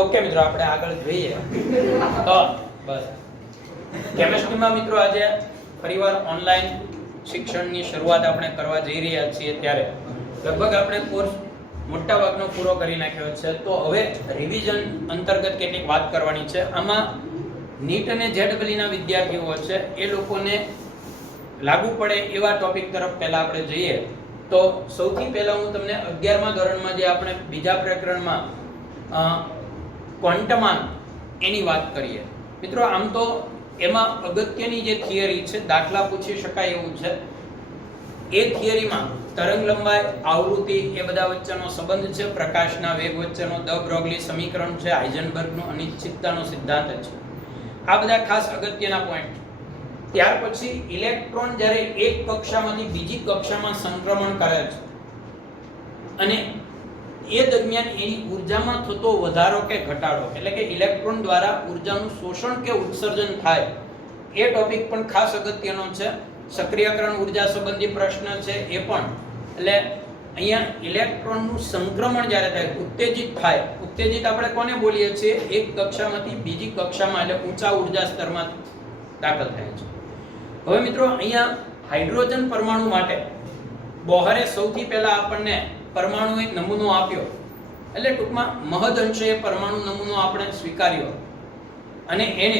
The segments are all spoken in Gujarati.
ઓકે મિત્રો, આપણે આગળ જોઈએ તો બસ કેમિસ્ટ્રીમાં મિત્રો આજે ફરીવાર ઓનલાઈન શિક્ષણની શરૂઆત આપણે કરવા જઈ રહ્યા છીએ ત્યારે લગભગ આપણે કોર્સ મોટા ભાગનો પૂરો કરી નાખ્યો છે. તો હવે રિવિઝન અંતર્ગત કેટલીક વાત કરવાની છે. આમાં નીટ અને જેડબલઈ ના વિદ્યાર્થીઓ છે એ લોકોને લાગુ પડે એવા ટોપિક તરફ પહેલા આપણે જઈએ. તો સૌથી પહેલા હું તમને 11મા ધોરણમાં જે આપણે બીજા પ્રકરણમાં ક્વોન્ટમાન એની વાત કરીએ. મિત્રો આમ તો એમાં અગત્યની જે થિયરી છે, દાખલા પૂછી શકાય એવું છે. એ થિયરીમાં તરંગ લંબાઈ, આવૃત્તિ એ બધા વચ્ચેનો સંબંધ છે, પ્રકાશના વેગ વચ્ચેનો દ બ્રોગલી સમીકરણ છે, હાઇઝનબર્ગનો અનિશ્ચિતતાનો સિદ્ધાંત છે. આ બધા ખાસ અગત્યના પોઈન્ટ. ત્યાર પછી ઇલેક્ટ્રોન જ્યારે એક કક્ષામાંથી બીજી કક્ષામાં સંક્રમણ કરે છે અને એ દરમિયાન એની ઉર્જામાં થતો વધારો કે ઘટાડો, એટલે કે ઇલેક્ટ્રોન દ્વારા ઉર્જાનું શોષણ કે ઉત્સર્જન થાય, એ ટોપિક પણ ખાસ અગત્યનો છે. સક્રિયકરણ ઉર્જા સંબંધી પ્રશ્ન છે એ પણ. એટલે અહીંયા ઇલેક્ટ્રોનનું સંક્રમણ જ્યારે થાય, ઉત્તેજિત થાય, ઉત્તેજિત આપણે કોને બોલીએ છીએ? એક કક્ષામાંથી બીજી કક્ષામાં, એટલે ઊંચા ઉર્જા સ્તરમાં દાખલ થાય છે. હવે મિત્રો અહીંયા હાઇડ્રોજન પરમાણુ માટે બોહરે સૌથી પહેલા આપણને પરમાણુ એક નમૂનો આપ્યો, એટલે ટૂંકમાં મહદઅંશે એ પરમાણુ નમૂનો આપણે સ્વીકાર્યો અને એને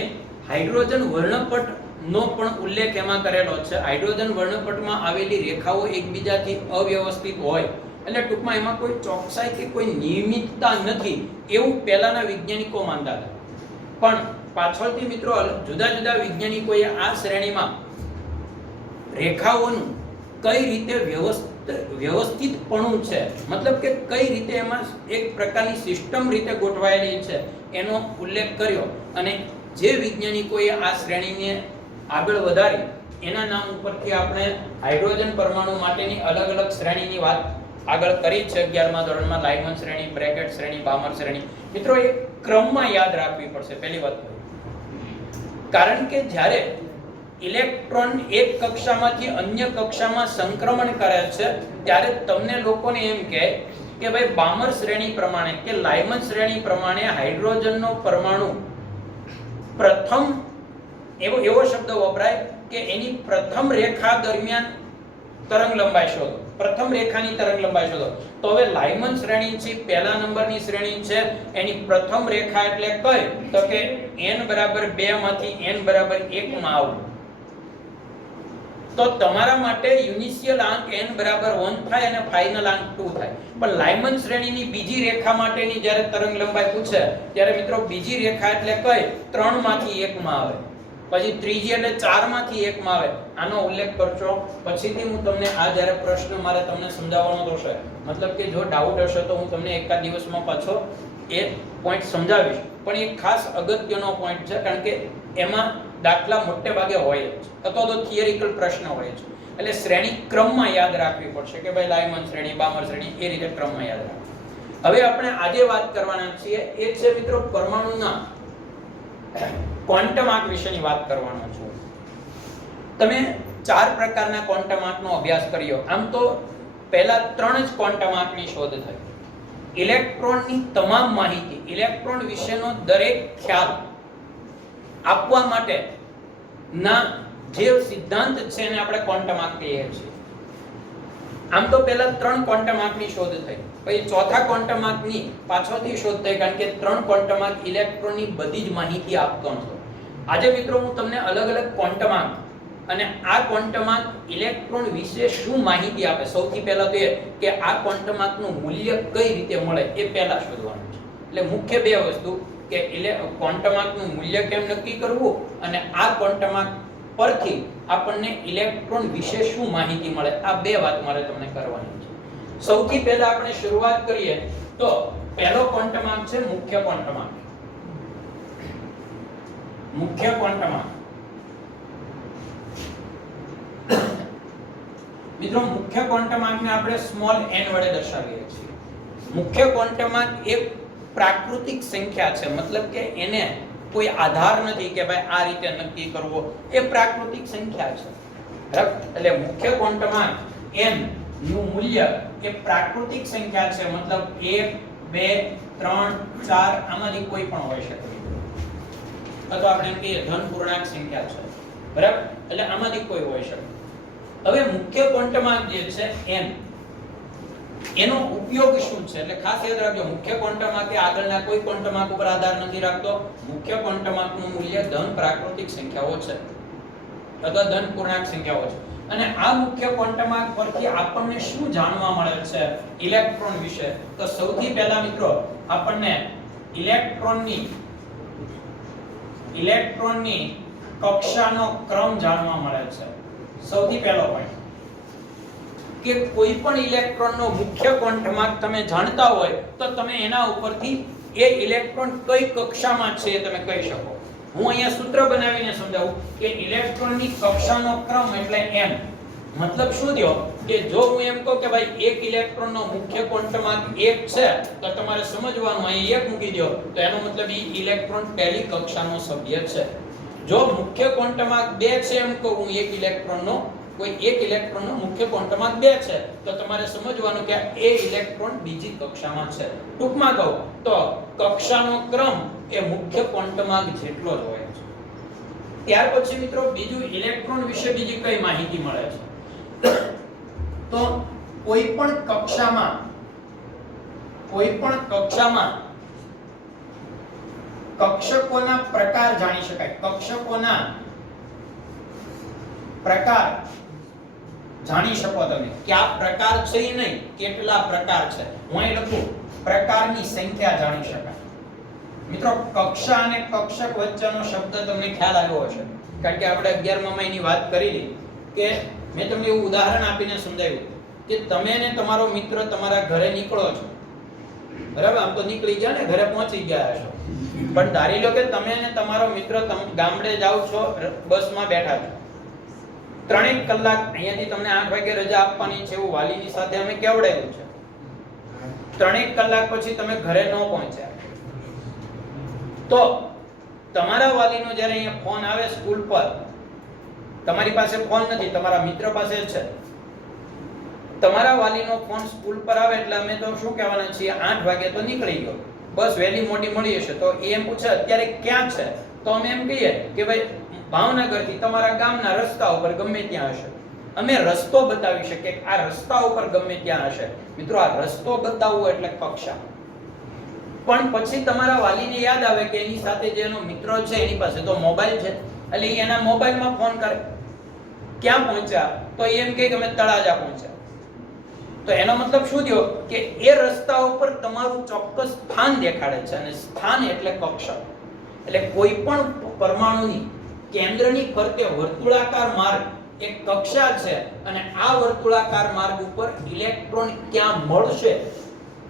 હાઇડ્રોજન વર્ણપટનો પણ ઉલ્લેખ એમાં કરેલો છે. હાઇડ્રોજન વર્ણપટમાં આવેલી રેખાઓ એકબીજાથી અવ્યવસ્થિત હોય, એટલે ટૂંકમાં એમાં કોઈ ચોકસાઈ કે કોઈ નિયમિતતા નથી એવું પહેલાના વૈજ્ઞાનિકો માનતા હતા. પણ પાછળથી મિત્રો જુદા જુદા વૈજ્ઞાનિકોએ આ શ્રેણીમાં રેખાઓનું કઈ રીતે વ્યવસ્થિતપણું છે, મતલબ કે કઈ રીતે એમાં એક પ્રકારની સિસ્ટમ રીતે ગોઠવાયેલી છે એનો ઉલ્લેખ કર્યો. અને જે વૈજ્ઞાનિકોએ આ શ્રેણીને આગળ વધારી એના નામ ઉપરથી આપણે હાઇડ્રોજન પરમાણુ માટેની અલગ અલગ શ્રેણીની વાત આગળ કરી છે 11મા ધોરણમાં. લાઇમન શ્રેણી, બ્રેકેટ શ્રેણી, બામર શ્રેણી. મિત્રો એ ક્રમમાં યાદ રાખવી પડશે. પહેલી વાત કારણ કે જ્યારે ઇલેક્ટ્રોન એક કક્ષામાંથી અન્ય કક્ષામાં સંક્રમણ કરે છે ત્યારે તમને લોકોને એમ કહે કે ભાઈ બામર શ્રેણી પ્રમાણે કે લાઇમન શ્રેણી પ્રમાણે હાઇડ્રોજનનો પરમાણુ પ્રથમ એવો શબ્દ વપરાય કે એની પ્રથમ રેખા દરમિયાન તરંગ લંબાઈ શોધો, પ્રથમ રેખાની તરંગ લંબાઈ શોધો. તો હવે લાઇમન શ્રેણી છે, પહેલા નંબરની શ્રેણી છે, એની પ્રથમ રેખા એટલે કઈ? તો કે n બરાબર 2 માંથી n બરાબર 1 માં આવું. તો તમારા માટે ઇનિશિયલ આંક n બરાબર 1 થાય અને ફાઇનલ આંક 2 થાય. પણ લાઇમન શ્રેણીની બીજી રેખા માટેની જ્યારે તરંગ લંબાઈ પૂછે ત્યારે મિત્રો બીજી રેખા એટલે કઈ? 3 માંથી 1 માં આવે, પછી ત્રીજી એટલે 4 માંથી 1 માં આવે. આનો ઉલ્લેખ કરજો. પછીથી હું તમને આ જ્યારે પ્રશ્ન મારે તમને સમજાવવાનો થશે, મતલબ કે જો ડાઉટ હશે તો હું તમને એકાદ દિવસમાં પાછો એ પોઈન્ટ સમજાવીશ. પણ એ ખાસ અગત્યનો પોઈન્ટ છે કારણ કે એમાં દાખલા મોટે ભાગે હોય જ અથવા તો થિયરિકલ પ્રશ્ન હોય છે. એટલે શ્રેણી ક્રમમાં યાદ રાખવી પડશે કે ભાઈ લાઇમન શ્રેણી, બામર શ્રેણી, એ રીતે ક્રમમાં યાદ રાખવું. હવે આપણે આજે વાત કરવાના છીએ એ છે મિત્રો પરમાણુના ક્વોન્ટમ આંક વિશેની વાત કરવાનો છું. તમે 4 પ્રકારના ક્વોન્ટમ આંકનો અભ્યાસ કર્યો. આમ તો પહેલા 3 જ ક્વોન્ટમ આંકની શોધ થઈ. ઇલેક્ટ્રોનની તમામ માહિતી, ઇલેક્ટ્રોન વિશેનો દરેક ખ્યાલ આપવા માટે ના જે સિદ્ધાંત છે એને આપણે ક્વોન્ટમ આંક કહીએ છીએ. આમ તો પહેલા 3 ક્વોન્ટમ આંકની શોધ થઈ, પછી ચોથા ક્વોન્ટમ આંકની પાછળથી શોધ થઈ કારણ કે 3 ક્વોન્ટમ આંક ઇલેક્ટ્રોનની બધી જ માહિતી આપતો નહોતો. આજે મિત્રો હું તમને અલગ અલગ ક્વોન્ટમ આંક અને આ ક્વોન્ટમ આંક ઇલેક્ટ્રોન વિશે શું માહિતી આપે, સૌથી પહેલા તો એ કે આ ક્વોન્ટમ આંકનું મૂલ્ય કઈ રીતે મળે એ પહેલા શોધવાનું છે. એટલે મુખ્ય 2 વસ્તુ કે ક્વોન્ટમ આંકનું મૂલ્ય કેમ નક્કી કરવું અને આ ક્વોન્ટમ આંક પરથી આપણને ઇલેક્ટ્રોન વિશે શું માહિતી મળે, આ 2 વાત મારે તમને કરવાની છે. સૌથી પહેલા આપણે શરૂઆત કરીએ તો પહેલો ક્વોન્ટમ આંક છે મુખ્ય ક્વોન્ટમ આંક. મુખ્ય ક્વોન્ટમ આંક મિત્રો મુખ્ય ક્વોન્ટમ આંકને આપણે સ્મોલ n વડે દર્શાવીએ છીએ. મુખ્ય ક્વોન્ટમ આંક એક પ્રાકૃતિક સંખ્યા છે, મતલબ કે એને કોઈ આધાર નથી કે ભાઈ આ રીતે નક્કી કરવો, એ પ્રાકૃતિક સંખ્યા છે. એટલે મુખ્ય ક્વોન્ટમ આંક n નું મૂલ્ય એ પ્રાકૃતિક સંખ્યા છે, મતલબ 1 2 3 4 આમાંથી કોઈ પણ હોઈ શકે અથવા આપણે એમ કહીએ ધન પૂર્ણાંક સંખ્યા છે બરાબર એટલે આમાંથી કોઈ હોઈ શકે હવે મુખ્ય ક્વોન્ટમાંક જે છે n એનો ઉપયોગ શું છે એટલે ખાસ યાદ રાખજો મુખ્ય ક્વોન્ટમાંક કે આગળના કોઈ ક્વોન્ટમાંક ઉપર આધાર નથી રાખતો મુખ્ય ક્વોન્ટમાંકનું મૂલ્ય ધન પ્રાકૃતિક સંખ્યાઓ છે અથવા ધન પૂર્ણાંક સંખ્યાઓ છે અને આ મુખ્ય ક્વોન્ટમાંક પરથી આપણને શું જાણવા મળે છે ઇલેક્ટ્રોન વિશે તો સૌથી પહેલા મિત્રો આપણને ઇલેક્ટ્રોનની કક્ષાનો ક્રમ જાણવા મળે છે સૌથી પહેલો પોઈન્ટ કે કોઈ પણ ઇલેક્ટ્રોનનો મુખ્ય ક્વોન્ટમાંક તમે જાણતા હોય તો તમે એના ઉપરથી એ ઇલેક્ટ્રોન કઈ કક્ષામાં છે એ તમે કહી શકો હું અહીંયા સૂત્ર બનાવીને સમજાવું કે ઇલેક્ટ્રોનની કક્ષાનો ક્રમ એટલે m મતલબ શું થયો કે જો હું એમ કહું કે ભાઈ એક ઇલેક્ટ્રોનનો મુખ્ય ક્વોન્ટમાંક 1 છે તો તમારે સમજવાનું અહીં 1 મૂકી દો તો એનો મતલબ એ ઇલેક્ટ્રોન પહેલી કક્ષાનો સભ્ય છે જો મુખ્ય ક્વોન્ટમાંક 2 છે એમ કહું હું એક ઇલેક્ટ્રોનનો મુખ્ય ક્વોન્ટમાંક 2 છે તો તમારે સમજવાનું કે એ ઇલેક્ટ્રોન બીજી કક્ષામાં છે ટૂંકમાં કહું તો કક્ષાનો ક્રમ એ મુખ્ય ક્વોન્ટમાંક જેટલો જ હોય છે ત્યાર પછી મિત્રો બીજું ઇલેક્ટ્રોન વિશે બીજી કઈ માહિતી મળે છે તો કોઈ પણ કક્ષામાં કક્ષકોના પ્રકાર જાણી શકાય કક્ષકોના પ્રકાર જાણી શકો તમે કયા પ્રકાર છે એ નહીં કેટલા પ્રકાર છે હું અહીં લખું પ્રકારની સંખ્યા જાણી શકાય મિત્રો કક્ષા અને કક્ષક વચ્ચેનો શબ્દ તમને ખ્યાલ આવ્યો હશે કારણ કે આપણે 11મા મહિનાની વાત કરી હતી કે મેં તમને એવું ઉદાહરણ આપીને સમજાવ્યું કે તમે ને તમારો મિત્ર તમારા ઘરે નીકળો છો બરાબર આમ તો નીકળી ગયા ને ઘરે પહોંચી ગયા છો પણ ધારી લો કે તમે ને તમારો મિત્ર ગામડે જાવ છો બસમાં બેઠા છો 3 કલાક અહીંયાથી તમને 8 વાગે રજા આપવાની છે એવું વાલીની સાથે અમે કેવડાવ્યું છે 3 કલાક પછી તમે ઘરે ન પહોંચ્યા તો તમારા વાલીનો જ્યારે અહીંયા ફોન આવે સ્કૂલ પર તમારી પાસે ફોન નથી તમારા મિત્ર પાસે છે તમારા વાલીનો ફોન સ્કૂલ પર આવે એટલે અમે તો શું કહેવાના છીએ 8 વાગે તો નીકળી ગયો બસ વહેલી મોડી મળી હશે તો એમ પૂછે અત્યારે ક્યાં છે તો અમે એમ કહીએ કે ભાઈ ભાવનગર થી તમારા ગામના રસ્તા ઉપર ગમે ત્યાં હશે અમે રસ્તો બતાવી શકીએ કે આ રસ્તા ઉપર ગમે ત્યાં હશે મિત્રો આ રસ્તો બતાવવો એટલે કક્ષા પણ પછી તમારા વાલીને યાદ આવે કે એની સાથે જે એનો મિત્ર છે એની પાસે તો મોબાઈલ છે એટલે એના મોબાઈલમાં ફોન કરે ક્યાં પહોંચ્યા તો એમ કહે કે અમે તળાજા પહોંચ્યા તો એનો મતલબ શું થયો કે એ રસ્તા ઉપર તમારું ચોક્કસ સ્થાન દેખાડે છે અને સ્થાન એટલે કક્ષા એટલે કોઈ પણ પરમાણુની કેન્દ્રની ફરતે વર્તુળાકાર માર્ગ એક કક્ષા છે અને આ વર્તુળાકાર માર્ગ ઉપર ઇલેક્ટ્રોન ક્યાં મળશે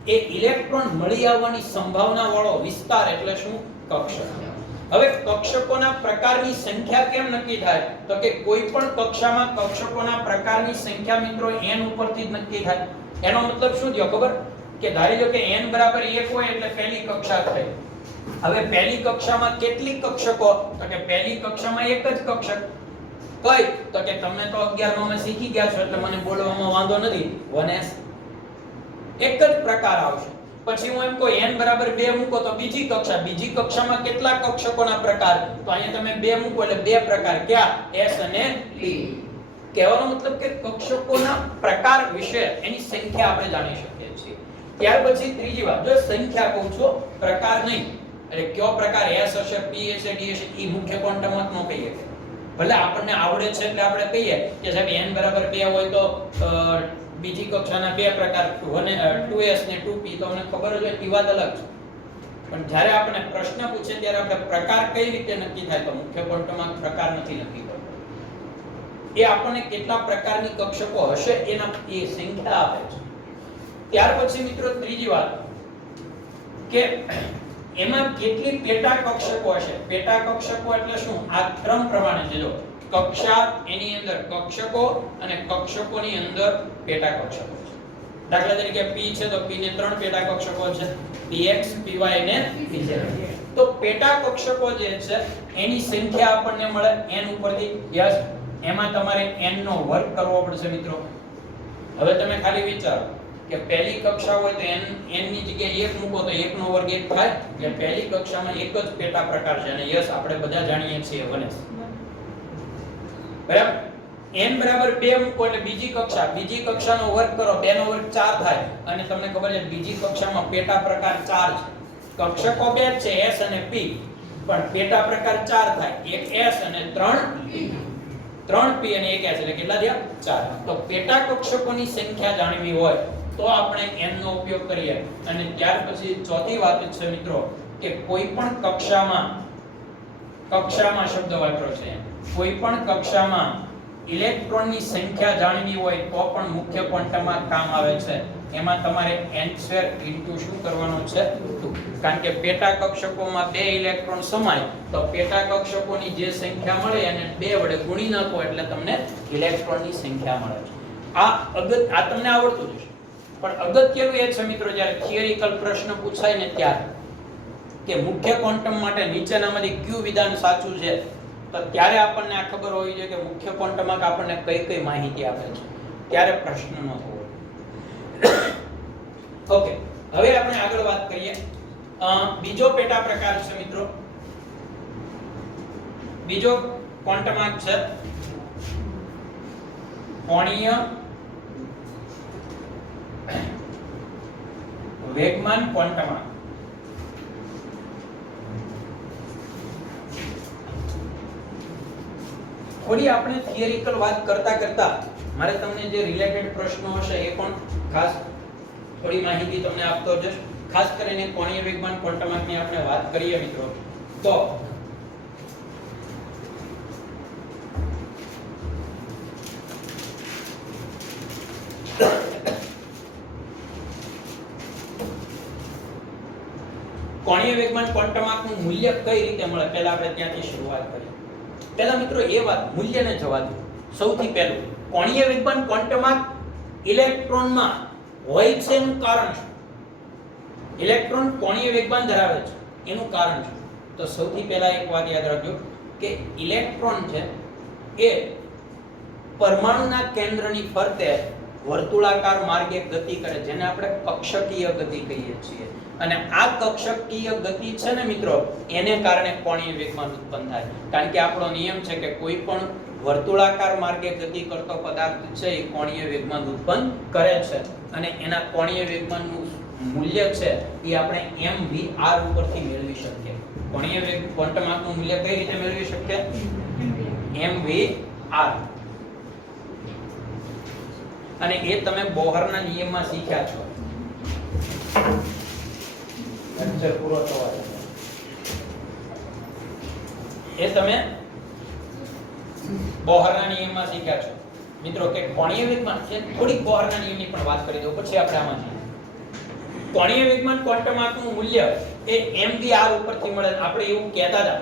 એ ઇલેક્ટ્રોન મળી આવવાની સંભાવના વાળો વિસ્તાર એટલે શું કક્ષક હવે કક્ષકોના પ્રકારની સંખ્યા કેમ નક્કી થાય તો કે કોઈ પણ કક્ષામાં કક્ષકોના પ્રકારની સંખ્યા મિત્રો n ઉપરથી જ નક્કી થાય એનો મતલબ શું થયો ખબર કે ધારી લો કે n બરાબર 1 હોય એટલે પહેલી કક્ષા થઈ હવે પહેલી કક્ષામાં કેટલી કક્ષકો તો કે પહેલી કક્ષામાં એક જ કક્ષક કઈ તો કે તમે તો 11માં શીખી ગયા છો એટલે મને બોલવામાં વાંધો નથી 1s એક જ પ્રકાર આવશે પછી હું એમ કહું n બરાબર 2 મૂકો તો બીજી કક્ષામાં કેટલા કક્ષકોના પ્રકાર તો અહીંયા તમે 2 મૂકો એટલે બે પ્રકાર કયા s અને t કહેવાનો મતલબ કે કક્ષકોના પ્રકાર વિશે એની સંખ્યા આપણે જાણી શકીએ છીએ ત્યાર પછી ત્રીજી વાત જો સંખ્યા કહું છું પ્રકાર નહીં એટલે કયો પ્રકાર s હશે p હશે d હશે એ મુખ્ય ક્વોન્ટમમાં નો કહીએ ભલે આપણને આવડે છે એટલે આપણે કહીએ કે સાહેબ n બરાબર 2 હોય તો બીજી કક્ષાના બે પ્રકાર 2s ને 2p તો અમને ખબર જ હોય એ વાત અલગ છે પણ જ્યારે આપણે પ્રશ્ન પૂછે ત્યારે આપણે પ્રકાર કઈ રીતે નક્કી થાય તો મુખ્ય ક્વોન્ટમમાં પ્રકાર નથી નક્કી કરતો એ આપણને કેટલા પ્રકારની કક્ષકો હશે એના એ સંખ્યા આપે છે ત્યાર પછી મિત્રો ત્રીજી વાત કે એમાં કેટલી પેટા કક્ષકો હશે પેટા કક્ષકો એટલે શું આ ક્રમ પ્રમાણે છે જો કક્ષા એની અંદર કક્ષકો અને કક્ષકોની અંદર પેટા કક્ષકો છે દાખલા તરીકે p છે તો p ને 3 પેટા કક્ષકો છે px py ને pz તો પેટા કક્ષકો જે છે એની સંખ્યા આપણને મળે n ઉપરથી યસ એમાં તમારે n નો વર્ગ કરવો પડશે મિત્રો હવે તમે ખાલી વિચારો કે પહેલી કક્ષા હોય તો n ની જગ્યાએ 1 મૂકો તો 1 નો વર્ગ 1 થાય એટલે પહેલી કક્ષામાં એક જ પેટા પ્રકાર છે અને યસ આપણે બધા જાણીએ છીએ વનસ બરાબર n બરાબર 2 મૂકો એટલે બીજી કક્ષાનો વર્ગ કરો 2 નો વર્ગ 4 થાય અને તમને ખબર છે બીજી કક્ષામાં પેટા પ્રકાર 4 છે કક્ષકો બે છે s અને p પણ પેટા પ્રકાર 4 થાય એક s અને 3p અને એક s એટલે કેટલા થયા 4 તો પેટા કક્ષકોની સંખ્યા જાણવી હોય તો આપણે n નો ઉપયોગ કરીએ અને ત્યાર પછી ચોથી વાત છે મિત્રો કે કોઈ પણ કક્ષામાં શબ્દ વાપરો છે કોઈ પણ કક્ષામાં ઇલેક્ટ્રોનની સંખ્યા જાણવી હોય તો પણ મુખ્ય ક્વોન્ટમમાં કામ આવે છે એમાં તમારે n² ઇન્ટુ શું કરવાનો છે 2 કારણ કે પેટા કક્ષકોમાં બે ઇલેક્ટ્રોન સમાય તો પેટા કક્ષકોની જે સંખ્યા મળે એને 2 વડે ગુણી નાખો એટલે તમને ઇલેક્ટ્રોનની સંખ્યા મળે છે આ તમને આવડતું જ હશે પણ અગત્યનું એ છે મિત્રો જ્યારે થિયરિકલ પ્રશ્ન પૂછાય ને ત્યારે કે મુખ્ય ક્વોન્ટમ માટે નીચેનામાંથી કયું વિધાન સાચું છે તો ત્યારે આપણને આ ખબર હોવી જોઈએ કે મુખ્ય ક્વોન્ટમમાં આપણને કઈ માહિતી આપે છે ત્યારે પ્રશ્ન ન થવો ઓકે હવે આપણે આગળ વાત કરીએ બીજો પેટા પ્રકાર છે મિત્રો બીજો ક્વોન્ટમાર્ક છે કોણીય વેગમાન ક્વોન્ટમાર્ક થોડી આપણે થિયરિકલ વાત કરતા મારે તમને જે રિલેટેડ પ્રશ્નો હશે એ પણ ખાસ થોડી માહિતી તમને આપતો જઈશ ખાસ કરીને કોણીય વેગમાન ક્વોન્ટમાર્કની આપણે વાત કરીએ મિત્રો તો કોણીય વેગમાન ક્વોન્ટમાર્કનું મૂલ્ય કઈ રીતે મળે પહેલા આપણે ત્યાંથી શરૂઆત કરીએ પહેલા મિત્રો એ વાત મૂલ્યને જવા દો સૌથી પહેલું કોણીય વેગમાન ક્વોન્ટમાર્ક ઇલેક્ટ્રોનમાં હોય છે એનું કારણ છે ઇલેક્ટ્રોન કોણીય વેગમાન ધરાવે છે એનું કારણ છે તો સૌથી પહેલા એક વાત યાદ રાખજો કે ઇલેક્ટ્રોન છે એ પરમાણુના કેન્દ્રની ફરતે વર્તુળાકાર માર્ગે ગતિ કરે જેને આપણે કક્ષકીય ગતિ કહીએ છીએ અને આ કક્ષકીય ગતિ છે ને મિત્રો એને કારણે કોણીય વેગમાન ઉત્પન્ન થાય કારણ કે આપણો નિયમ છે કે કોઈ પણ વર્તુળાકાર માર્ગે ગતિ કરતો પદાર્થ છે એ કોણીય વેગમાન ઉત્પન્ન કરે છે અને એના કોણીય વેગમાનનું મૂલ્ય છે એ આપણે mvr ઉપરથી મેળવી શકીએ કોણીય વેગ ક્વોન્ટમાર્કનું મૂલ્ય કઈ રીતે મેળવી શકીએ mvr અને એ તમે બોહરના નિયમમાં શીખ્યા છો લેક્ચર પૂરો થવા દો એ તમે બોહરના નિયમમાં શીખ્યા છો મિત્રો કે કોણીય વેગમાન છે થોડીક બોહરના નિયમની પણ વાત કરી દો પછી આપણે આમાં જઈએ કોણીય વેગમાન ક્વોન્ટમાર્કનું મૂલ્ય એ mvr ઉપરથી મળે આપણે એવું કહેતા હતા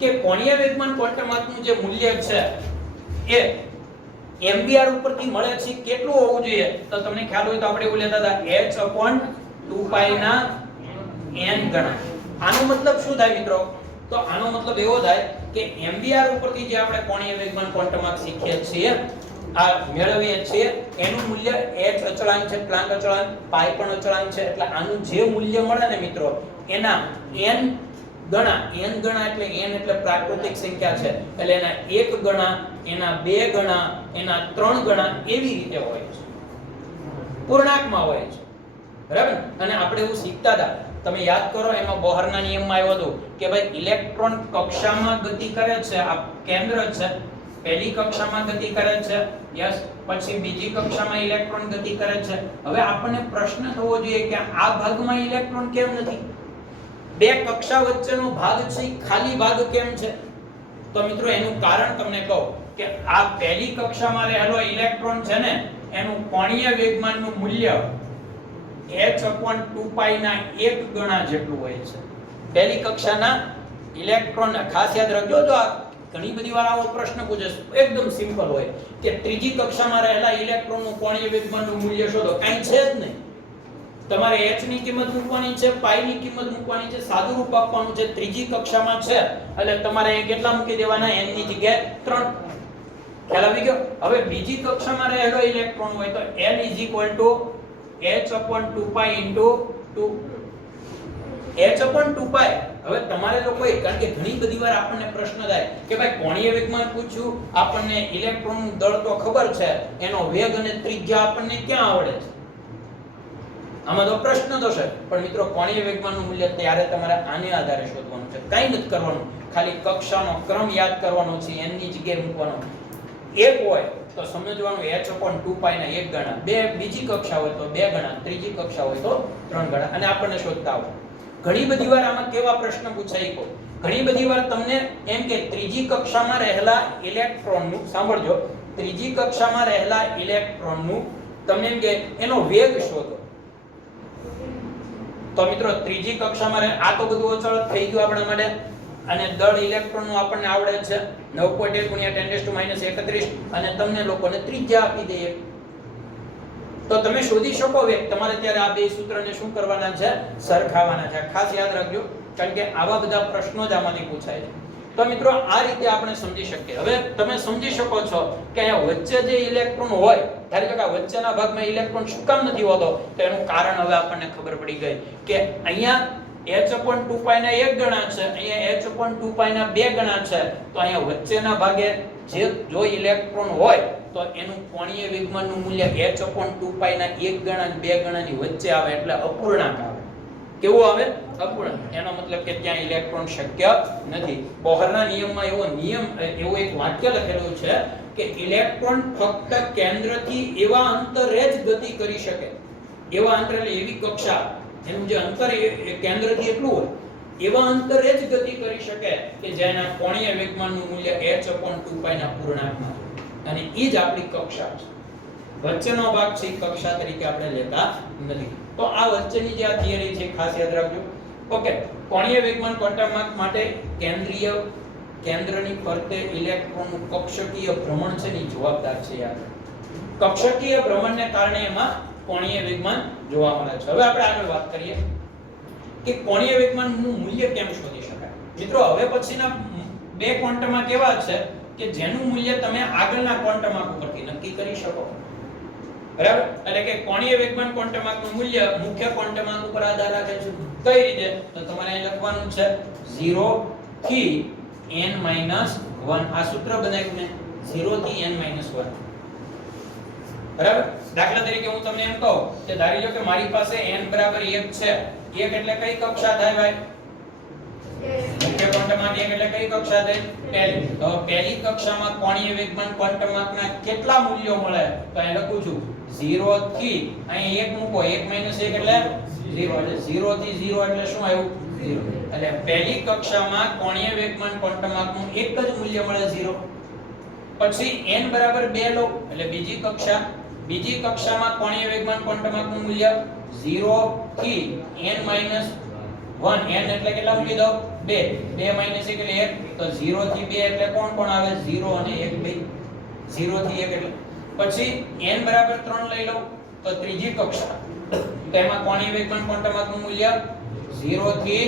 કે કોણીય વેગમાન ક્વોન્ટમાર્કનું જે મૂલ્ય છે એ mvr ઉપરથી મળે છે કેટલું હોવું જોઈએ તો તમને ખ્યાલ હોય તો આપણે એવું લેતા હતા h/2π ના n ગણા આનો મતલબ શું થાય મિત્રો તો આનો મતલબ એવો થાય કે mvr ઉપરથી જે આપણે કોણીય વેગમાન ક્વોન્ટમાર્ક શીખીએ છીએ આ મેળવીએ છીએ એનું મૂલ્ય h અચળાંક છે પ્લાન્ક અચળાંક π પણ અચળાંક છે એટલે આનું જે મૂલ્ય મળે ને મિત્રો એના n ગણા એટલે n એટલે પ્રાકૃતિક સંખ્યા છે એટલે એના 1 ગણા એના 2 ગણા એના 3 ગણા એવી રીતે હોય છે પૂર્ણાંકમાં હોય છે બરાબર અને આપણે એવું શીખતા હતા તમે યાદ કરો એમાં બોહરના નિયમમાં આવ્યું હતું કે ભાઈ ઇલેક્ટ્રોન કક્ષામાં ગતિ કરે છે આ કેન્દ્ર છે પહેલી કક્ષામાં ગતિ કરે છે યસ પછી બીજી કક્ષામાં ઇલેક્ટ્રોન ગતિ કરે છે હવે આપણને પ્રશ્ન થવો જોઈએ કે આ ભાગમાં ઇલેક્ટ્રોન કેમ નથી બે કક્ષા વચ્ચેનો ભાગ છે ખાલી ભાગ કેમ છે તો મિત્રો એનું કારણ તમને કહું કે આ પહેલી કક્ષામાં રહેલો ઇલેક્ટ્રોન છે ને એનું કોણીય વેગમાનનું મૂલ્ય h/2π ના 1 ગણા જેટલું હોય છે પહેલી કક્ષાના ઇલેક્ટ્રોન ખાસ યાદ રાખજો જો આ ઘણી બધી વાર આવો પ્રશ્ન પૂછે એકદમ સિમ્પલ હોય કે ત્રીજી કક્ષામાં રહેલા ઇલેક્ટ્રોનનું કોણીય વેગમાનનું મૂલ્ય શોધો કાઈ છે જ નહીં તમારે h ની કિંમત મૂકવાની છે π ની કિંમત મૂકવાની છે સાદું રૂપ આપવાનું છે ત્રીજી કક્ષામાં છે એટલે તમારે અહીં કેટલા મૂકી દેવાના n ની જગ્યાએ 3 ખ્યાલ આવી ગયો હવે બીજી કક્ષામાં રહેલો ઇલેક્ટ્રોન હોય તો l = h/2π * 2 h/2π. હવે તમારે લોકોએ, કારણ કે ઘણી બધી વાર આપણને પ્રશ્ન થાય કે ભાઈ કોણીય વેગમાન પૂછ્યું, આપણને ઇલેક્ટ્રોનનું દળ તો ખબર છે, એનો વેગ અને ત્રિજ્યા આપણને ક્યાં આવડે છે? આમાં તો પ્રશ્ન તો છે, પણ મિત્રો કોણીય વેગમાનનું મૂલ્ય ત્યારે તમારે આને આધારે શોધવાનું છે. કંઈ નથી કરવાનું, ખાલી કક્ષાનો ક્રમ યાદ કરવાનો છે, n ની જગ્યાએ મૂકવાનો. એક હોય તો સમજવાનું h/2π ના 1 ગણા, બે બીજી કક્ષા હોય તો 2 ગણા, ત્રીજી કક્ષા હોય તો 3 ગણા, અને આપણને શોધતા આવડે. ઘણી બધી વાર આમાં કેવા પ્રશ્ન પૂછાય કો, ઘણી બધી વાર તમને એમ કે ત્રીજી કક્ષામાં રહેલા ઇલેક્ટ્રોનનું, સાંભળજો, ત્રીજી કક્ષામાં રહેલા ઇલેક્ટ્રોનનું તમને એમ કે એનો વેગ શોધો. તો મિત્રો ત્રીજી કક્ષામાં આ તો બધું અચળ થઈ ગયું આપણા માટે, અને દળ ઇલેક્ટ્રોનનું આપણને આવડે છે 9.1 × 10⁻31, અને તમને લોકોને ત્રિજ્યા આપી દઈએ તો તમે શોધી શકો વેગ. તમારે ત્યારે આ બે સૂત્રને શું કરવાના છે? સરખાવવાના છે. ખાસ યાદ રાખજો, કારણ કે આવા બધા પ્રશ્નો જ આમાંથી પૂછાય છે. તો મિત્રો આ રીતે આપણે સમજી શકીએ. હવે તમે સમજી શકો છો કે અહીંયા વચ્ચે જે ઇલેક્ટ્રોન હોય, ધારો કે વચ્ચેના ભાગમાં ઇલેક્ટ્રોન શું કામ નથી હોતો, તો એનું કારણ હવે આપણને ખબર પડી ગઈ કે અહીંયા h/2π ના 1 ગણા છે, અહીંયા h/2π ના 2 ગણા છે. તો અહીંયા વચ્ચેના ભાગે જો ઇલેક્ટ્રોન હોય તો એનું કોણીય વેગમાનનું મૂલ્ય h/2π ના 1 ગણા અને 2 ગણાની વચ્ચે આવે, એટલે અપૂર્ણાંક આવે. કેવું આવે? અપૂર્ણાંક. એનો મતલબ કે ત્યાં ઇલેક્ટ્રોન શક્ય નથી. બોહરના નિયમમાં એવો એક વાક્ય લખેલું છે કે ઇલેક્ટ્રોન ફક્ત કેન્દ્રથી એવા અંતરે જ ગતિ કરી શકે, એવા અંતર એટલે એવી કક્ષા, એનું જે અંતર કેન્દ્રથી એટલું હોય, એવા અંતરે જ ગતિ કરી શકે કે જેના કોણીય વેગમાનનું મૂલ્ય h/2π ના પૂર્ણાંકમાં, અને ઈ જ આપણી કક્ષા છે. વચ્ચેનો ભાગ છે કક્ષા તરીકે આપણે લેતા નથી. તો આ વચ્ચેની જે આ થિયરી છે ખાસ યાદ રાખજો. ઓકે, કોણીય વેગમાન ક્વોન્ટમ માટે કેન્દ્રની ફરતે ઇલેક્ટ્રોનનું કક્ષકીય ભ્રમણ છે ની જવાબદાર છે. યાદ કક્ષકીય ભ્રમણને કારણે એમાં કોણીય વેગમાન જોવા મળે છે. હવે આપણે આગળ વાત કરીએ કે કોણીય વેગમાનનું મૂલ્ય કેમ શોધી શકાય. મિત્રો હવે પછીના બે ક્વોન્ટમમાં કેવા છે કે જેનું મૂલ્ય તમે આગળના ક્વોન્ટમ ઉપરથી નક્કી કરી શકો. બરાબર? એટલે કે કોણીય વેગમાન ક્વોન્ટમ મૂલ્ય મુખ્ય ક્વોન્ટમ ઉપર આધાર રાખે છે. કઈ રીતે? તો તમારે અહીં લખવાનું છે 0 થી n-1. આ સૂત્ર બનાવ્યું ને 0 થી n-1. બરાબર? દાખલા તરીકે હું તમને એમ કહું કે ધારી લો કે મારી પાસે n બરાબર 1 છે. 1 એટલે કઈ કક્ષા થાય ભાઈ? મુખ્ય ક્વોન્ટમમાં 1 એટલે કઈ કક્ષા થાય? પહેલી. તો પહેલી કક્ષામાં કોણીય વેગમાન ક્વોન્ટમના કેટલા મૂલ્યો મળે? તો અહીં લખું છું 0 થી અહીં 1 મૂકો, 1 - 1 એટલે 0, એટલે 0 થી 0 એટલે શું આવ્યું? 0. એટલે પહેલી કક્ષામાં કોણીય વેગમાન ક્વોન્ટમનું એક જ મૂલ્ય મળે 0. પછી n બરાબર 2 લો એટલે બીજી કક્ષામાં કોણીય વેગમાન ક્વોન્ટમનું મૂલ્ય 0 થી n-1. n એટલે કેટલા મૂકી દો? 2. 2 - 1 એટલે 1. તો 0 થી 2 એટલે કોણ આવે? 0 અને 1 બે. 0 થી 1 એટલે પછી n બરાબર 3 લઈ લો તો ત્રીજી કક્ષા, તો એમાં કોણીય વેગમાન ક્વોન્ટમનું મૂલ્ય 0 થી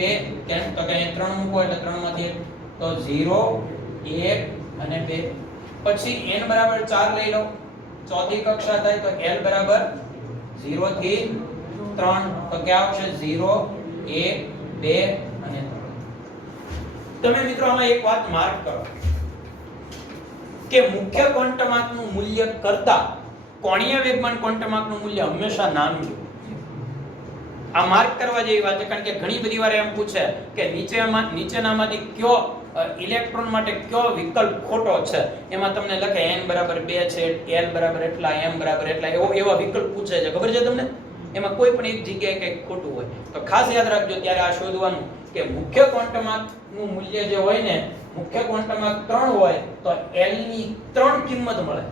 2. કેમ? તો કે 3 મૂકો એટલે 3 માંથી 1. તો 0 1 અને 2. પછી n બરાબર 4 લઈ લો, ચોથી કક્ષા થાય તો l બરાબર 0 થી 3. તો क्या આવશે? 0 1 2 અને 3. તમે મિત્રો આમાં એક વાત માર્ક કરો કે મુખ્ય ક્વોન્ટમાકનું મૂલ્ય કરતા કોણીય વેગમાન ક્વોન્ટમાકનું મૂલ્ય હંમેશા નાનું છે. આ માર્ક કરવા જેવી વાત છે, કારણ કે ઘણી બધી વાર એમ પૂછે કે નીચેનામાંથી કયો ઇલેક્ટ્રોન માટે કયો વિકલ્પ ખોટો છે. એમાં તમને લખે n બરાબર 2 છે, l બરાબર એટલા, m બરાબર એટલા, એવા વિકલ્પ પૂછે છે. ખબર છે તમને? એમાં કોઈ પણ એક જગ્યાએ કંઈક ખોટું હોય તો ખાસ યાદ રાખજો ત્યારે આ શોધવાનું કે મુખ્ય ક્વોન્ટમાકનું મૂલ્ય જે હોય ને, મુખ્ય ક્વોન્ટમાક 3 હોય તો l ની 3 કિંમત મળે.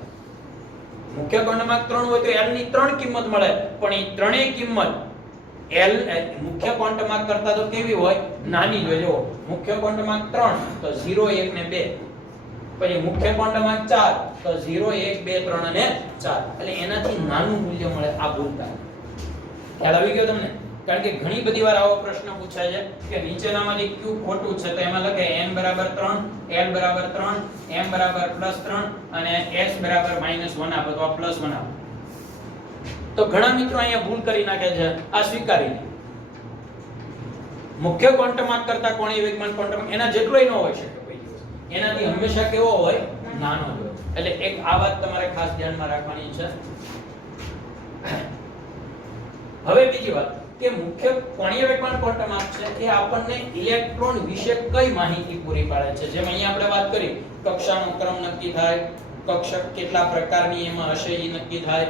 મુખ્ય ક્વોન્ટમાક 3 હોય તો l ની 3 કિંમત મળે, પણ એ ત્રણેય કિંમત l મુખ્ય ક્વોન્ટમાક કરતા તો કેવી હોય? નાની જ હોય. જો મુખ્ય ક્વોન્ટમાક 3 તો 0 1 ને 2. પછી મુખ્ય ક્વોન્ટમાક 4 તો 0 1 2 3 અને 4. એટલે એનાથી નાનું મૂલ્ય મળે. આ ભૂલતા ખ્યાલ આવી ગયો તમને? કારણ કે ઘણી બધી વાર આવો પ્રશ્ન પૂછાય છે કે નીચેનામાંથી કયું ખોટું છે, તો એમાં લખે n બરાબર 3, l બરાબર 3, m બરાબર +3 અને s બરાબર -1 આપો તો આ +1 આપો. તો ઘણા મિત્રો અહીંયા ભૂલ કરી નાખે છે, આ સ્વીકારી લે. મુખ્ય ક્વોન્ટમ આંક કરતા કોણીય વેગમાન ક્વોન્ટમ એના જેટલોય ન હોય શકે કોઈ દિવસ. એનાથી હંમેશા કેવો હોય? નાનો હોય. એટલે એક આ વાત તમારે ખાસ ધ્યાનમાં રાખવાની છે. હવે બીજી વાત કે મુખ્ય કોણીય વેગમાન ક્વોન્ટમ આંક છે એ આપણને ઇલેક્ટ્રોન વિશે કઈ માહિતી પૂરી પાડે છે. જેમ અહીંયા આપણે વાત કરી, કક્ષાનો ક્રમ નક્કી થાય, કક્ષક કેટલા પ્રકારની એમાં હશે એ નક્કી થાય,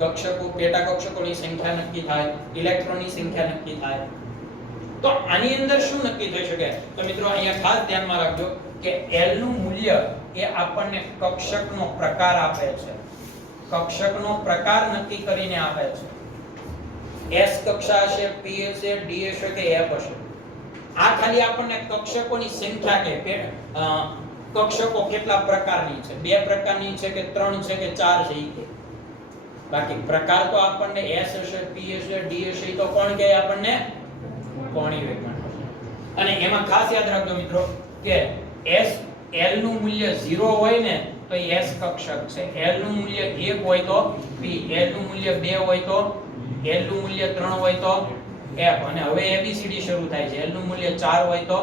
કક્ષકો પેટા કક્ષકોની સંખ્યા નક્કી થાય, ઇલેક્ટ્રોનની સંખ્યા નક્કી થાય. તો આની અંદર શું નક્કી થઈ શકે? તો મિત્રો અહીંયા ખાસ ધ્યાનમાં રાખજો કે L નું મૂલ્ય એ આપણને કક્ષકનો પ્રકાર આપે છે. કક્ષકનો પ્રકાર નક્કી કરીને આપે છે. S કક્ષા હશે, P હશે, D હશે કે F હશે. આ ખાલી આપણને કક્ષકોની સંખ્યા કે કક્ષકો કેટલા પ્રકારની છે, 2 પ્રકારની છે કે 3 છે કે 4 છે ઈ કે. બાકી પ્રકાર તો આપણને S હશે, P હશે, D હશે ઈ તો કોણ કહે આપણને? કોણીય વેગમાન. અને એમાં ખાસ યાદ રાખજો મિત્રો કે S L નું મૂલ્ય 0 હોય ને તો એ S કક્ષક છે. L નું મૂલ્ય 1 હોય તો P, L નું મૂલ્ય 2 હોય તો, L નું મૂલ્ય 3 હોય તો F. અને હવે ABCD શરૂ થાય છે. L નું મૂલ્ય 4 હોય તો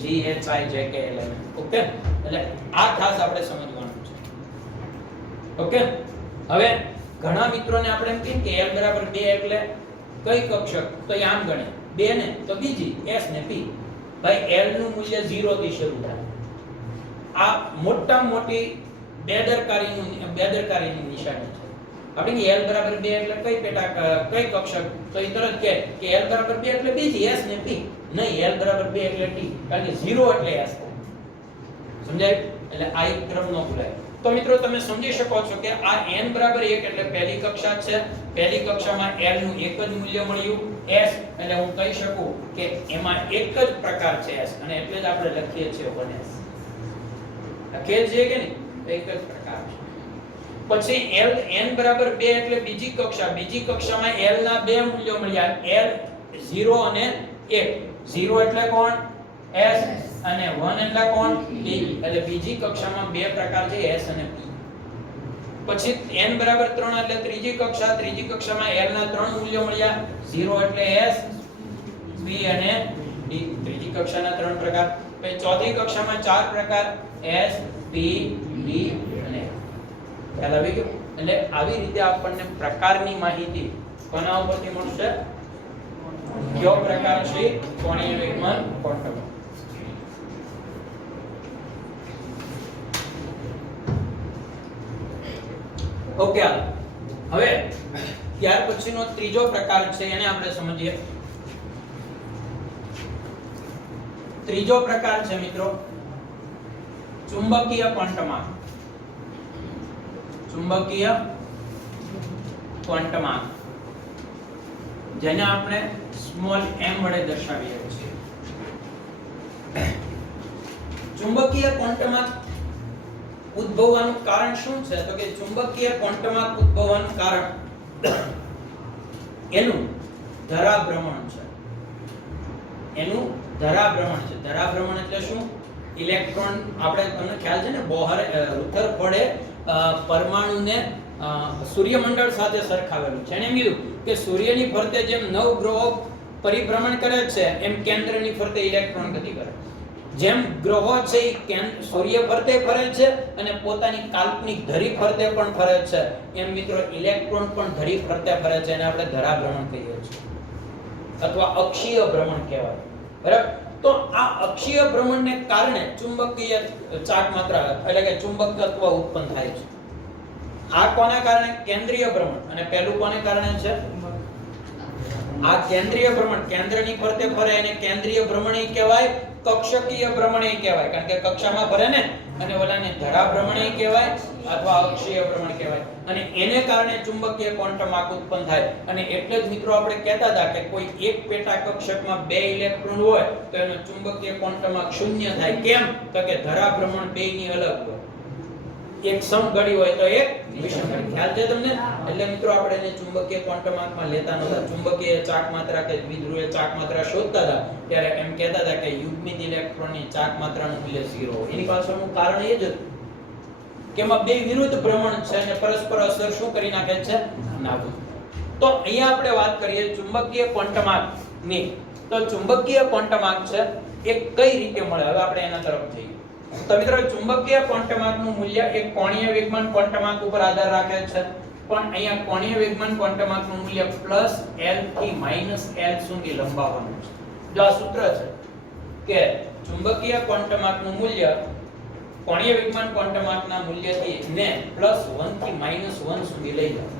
G H I J K L M. Okay, એટલે આ ખાસ આપણે સમજવાનું છે. ઓકે, હવે ઘણા મિત્રોને આપણે એમ કહીએ કે L બરાબર 2 એટલે કઈ કક્ષક? તો એ આમ ગણે 2 ને તો બીજી S ને P. ભાઈ L નું મૂલ્ય 0 થી શરૂ થાય. આ મોટામાં મોટી બેદરકારીની નિશાની છે. આપણે કે L બરાબર 2 એટલે કઈ કઈ કક્ષક? તો એ તરત કહે કે L બરાબર 2 એટલે બીજી S ને P. નહીં, L બરાબર 2 એટલે T, કારણ કે 0 એટલે S. સમજાય? એટલે આ એક ક્રમ નો ભૂલાય. તો મિત્રો તમે સમજી શકો છો કે આ n બરાબર 1 એટલે પહેલી કક્ષા છે. પહેલી કક્ષામાં L નું એક જ મૂલ્ય મળ્યું S, એટલે હું કહી શકું કે એમાં એક જ પ્રકાર છે S, અને એટલે જ આપણે લખીએ છીએ 1S. લખીએ છીએ કે નહીં? એક જ પ્રકાર છે. પછી L n બરાબર 2 એટલે બીજી કક્ષા. બીજી કક્ષામાં L ના 2 મૂલ્યો મળ્યા, L 0 અને 1. 0 એટલે કોણ? S, અને 1 એટલે કોણ? P. એટલે બીજી કક્ષામાં 2 પ્રકાર છે S અને P. પછી n બરાબર 3 એટલે ત્રીજી કક્ષા. ત્રીજી કક્ષામાં L ના 3 મૂલ્યો મળ્યા, 0 એટલે S, P અને D. ત્રીજી કક્ષાના 3 પ્રકાર. પછી ચોથી કક્ષામાં 4 પ્રકાર, S, P, D અને F. ખ્યાલ આવી ગયો? એટલે આવી રીતે આપણને પ્રકારની માહિતી કોના ઉપરથી મળશે? કયો પ્રકાર છે? કોણીય વેગમાન ક્વોન્ટમ. ઓકે, હવે ત્યાર પછીનો ત્રીજો પ્રકાર છે એને આપણે સમજીએ. ત્રીજો પ્રકાર છે મિત્રો ચુંબકીય ક્વોન્ટમ આંક. ચુંબકીય ક્વોન્ટમ આંક, જેને આપણે સ્મોલ m વડે દર્શાવીએ છીએ. ચુંબકીય ક્વોન્ટમ આંક ઉદ્ભવવાનું કારણ શું છે? તો કે ચુંબકીય ક્વોન્ટમ આંક ઉદ્ભવવાનું કારણ એનું ધરાભ્રમણ છે. એનું ધરાભ્રમણ છે. ધરાભ્રમણ એટલે શું? ઇલેક્ટ્રોન, આપણે તમને ખ્યાલ છે ને રુથરફોર્ડે પરમાણુને સૂર્યમંડળ સાથે સરખાવેલું છે. એને એમ કીધું કે સૂર્યની ફરતે જેમ 9 ગ્રહો પરિભ્રમણ કરે છે એમ કેન્દ્રની ફરતે ઇલેક્ટ્રોન ગતિ કરે. જેમ ગ્રહો છે એ સૂર્ય ફરતે ફરે છે અને પોતાની કાલ્પનિક ધરી ફરતે પણ ફરે છે, એમ મિત્રો ઇલેક્ટ્રોન પણ ધરી ફરતે ફરે છે. એને આપણે ધરાભ્રમણ કહીએ છીએ, અથવા અક્ષીય ભ્રમણ કહેવાય. બરાબર? તો આ અક્ષીય ભ્રમણને કારણે ચુંબકીય ચાકમાત્રા એટલે કે ચુંબક તત્વ ઉત્પન્ન થાય છે. આ કોના કારણે? કેન્દ્રીય ભ્રમણ. અને પહેલું કોને કારણે છે? આ કેન્દ્રીય ભ્રમણ, કેન્દ્રની ફરતે ફરે એને કેન્દ્રીય ભ્રમણ કહેવાય, કક્ષકીય ભ્રમણ કહેવાય, કારણ કે કક્ષામાં ફરે ને. અને ઓલાને ધરાભ્રમણ કહેવાય અથવા અક્ષીય ભ્રમણ કહેવાય. અને એને કારણે ચુંબકીય ક્વોન્ટમ આંક ઉત્પન્ન થાય. અને એટલે જ મિત્રો આપણે કહેતા હતા કે કોઈ એક પેટા કક્ષકમાં 2 ઇલેક્ટ્રોન હોય તો એનો ચુંબકીય ક્વોન્ટમ આંક 0 થાય. કેમ? તો કે ધરાભ્રમણ બેયની અલગ હોય. એક સમઘડી હોય તો એક વિષમઘડી. ખ્યાલ છે તમને? એટલે મિત્રો આપણે એને ચુંબકીય ક્વોન્ટમ આંકમાં લેતા નહોતા. ચુંબકીય ચાકમાત્રા કે દ્વિધ્રુવીય ચાકમાત્રા શોધતા હતા ત્યારે એમ કહેતા હતા કે યુગ્મિત ઇલેક્ટ્રોનની ચાકમાત્રાનું મૂલ્ય 0. એની પાછળનું કારણ એ જ હતું કે એમાં બે વિરુદ્ધ ભ્રમણ છે અને પરસ્પર અસર શું કરી નાખે છે? નાબૂદ. તો અહીંયા આપણે વાત કરીએ ચુંબકીય ક્વોન્ટમાર્કની. તો ચુંબકીય ક્વોન્ટમાર્ક છે એ કઈ રીતે મળે, હવે આપણે એના તરફ જઈએ. તો મિત્રો ચુંબકીય ક્વોન્ટમાર્કનું મૂલ્ય એક કોણીય વેગમાન ક્વોન્ટમાર્ક ઉપર આધાર રાખે છે, પણ અહીંયા કોણીય વેગમાન ક્વોન્ટમાર્કનું મૂલ્ય +L થી -L સુધી લંબાવવાનું છે. જો આ સૂત્ર છે કે ચુંબકીય ક્વોન્ટમાર્કનું મૂલ્ય કોણીય વેગમાન ક્વોન્ટમાર્કના મૂલ્યથી ને +1 થી -1 સુધી લઈ જાઓ.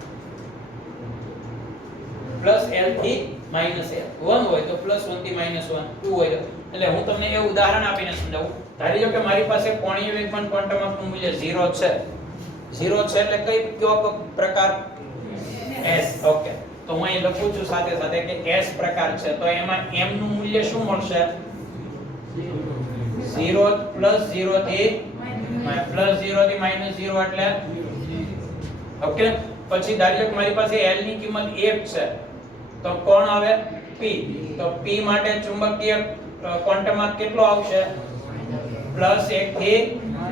+L થી -L 1 હોય તો +1 થી -1, 2 હોય તો, એટલે હું તમને એ ઉદાહરણ આપીને સમજાવું. ધારી લો કે મારી પાસે કોણીય વેગમાન ક્વોન્ટમાર્કનું મૂલ્ય 0 છે. 0 છે એટલે કયો પ્રકાર? S. ઓકે, તો હું અહીં લખું છું સાથે સાથે કે S પ્રકાર છે. તો એમાં m નું મૂલ્ય શું મળશે? 0 +0 થી -0 એટલે ઓકે. પછી ધારી લો કે મારી પાસે L ની કિંમત 1 છે, તો કોણ આવે? P. તો P માટે ચુંબકીય ક્વોન્ટમાર્ક કેટલો આવશે? +1 થી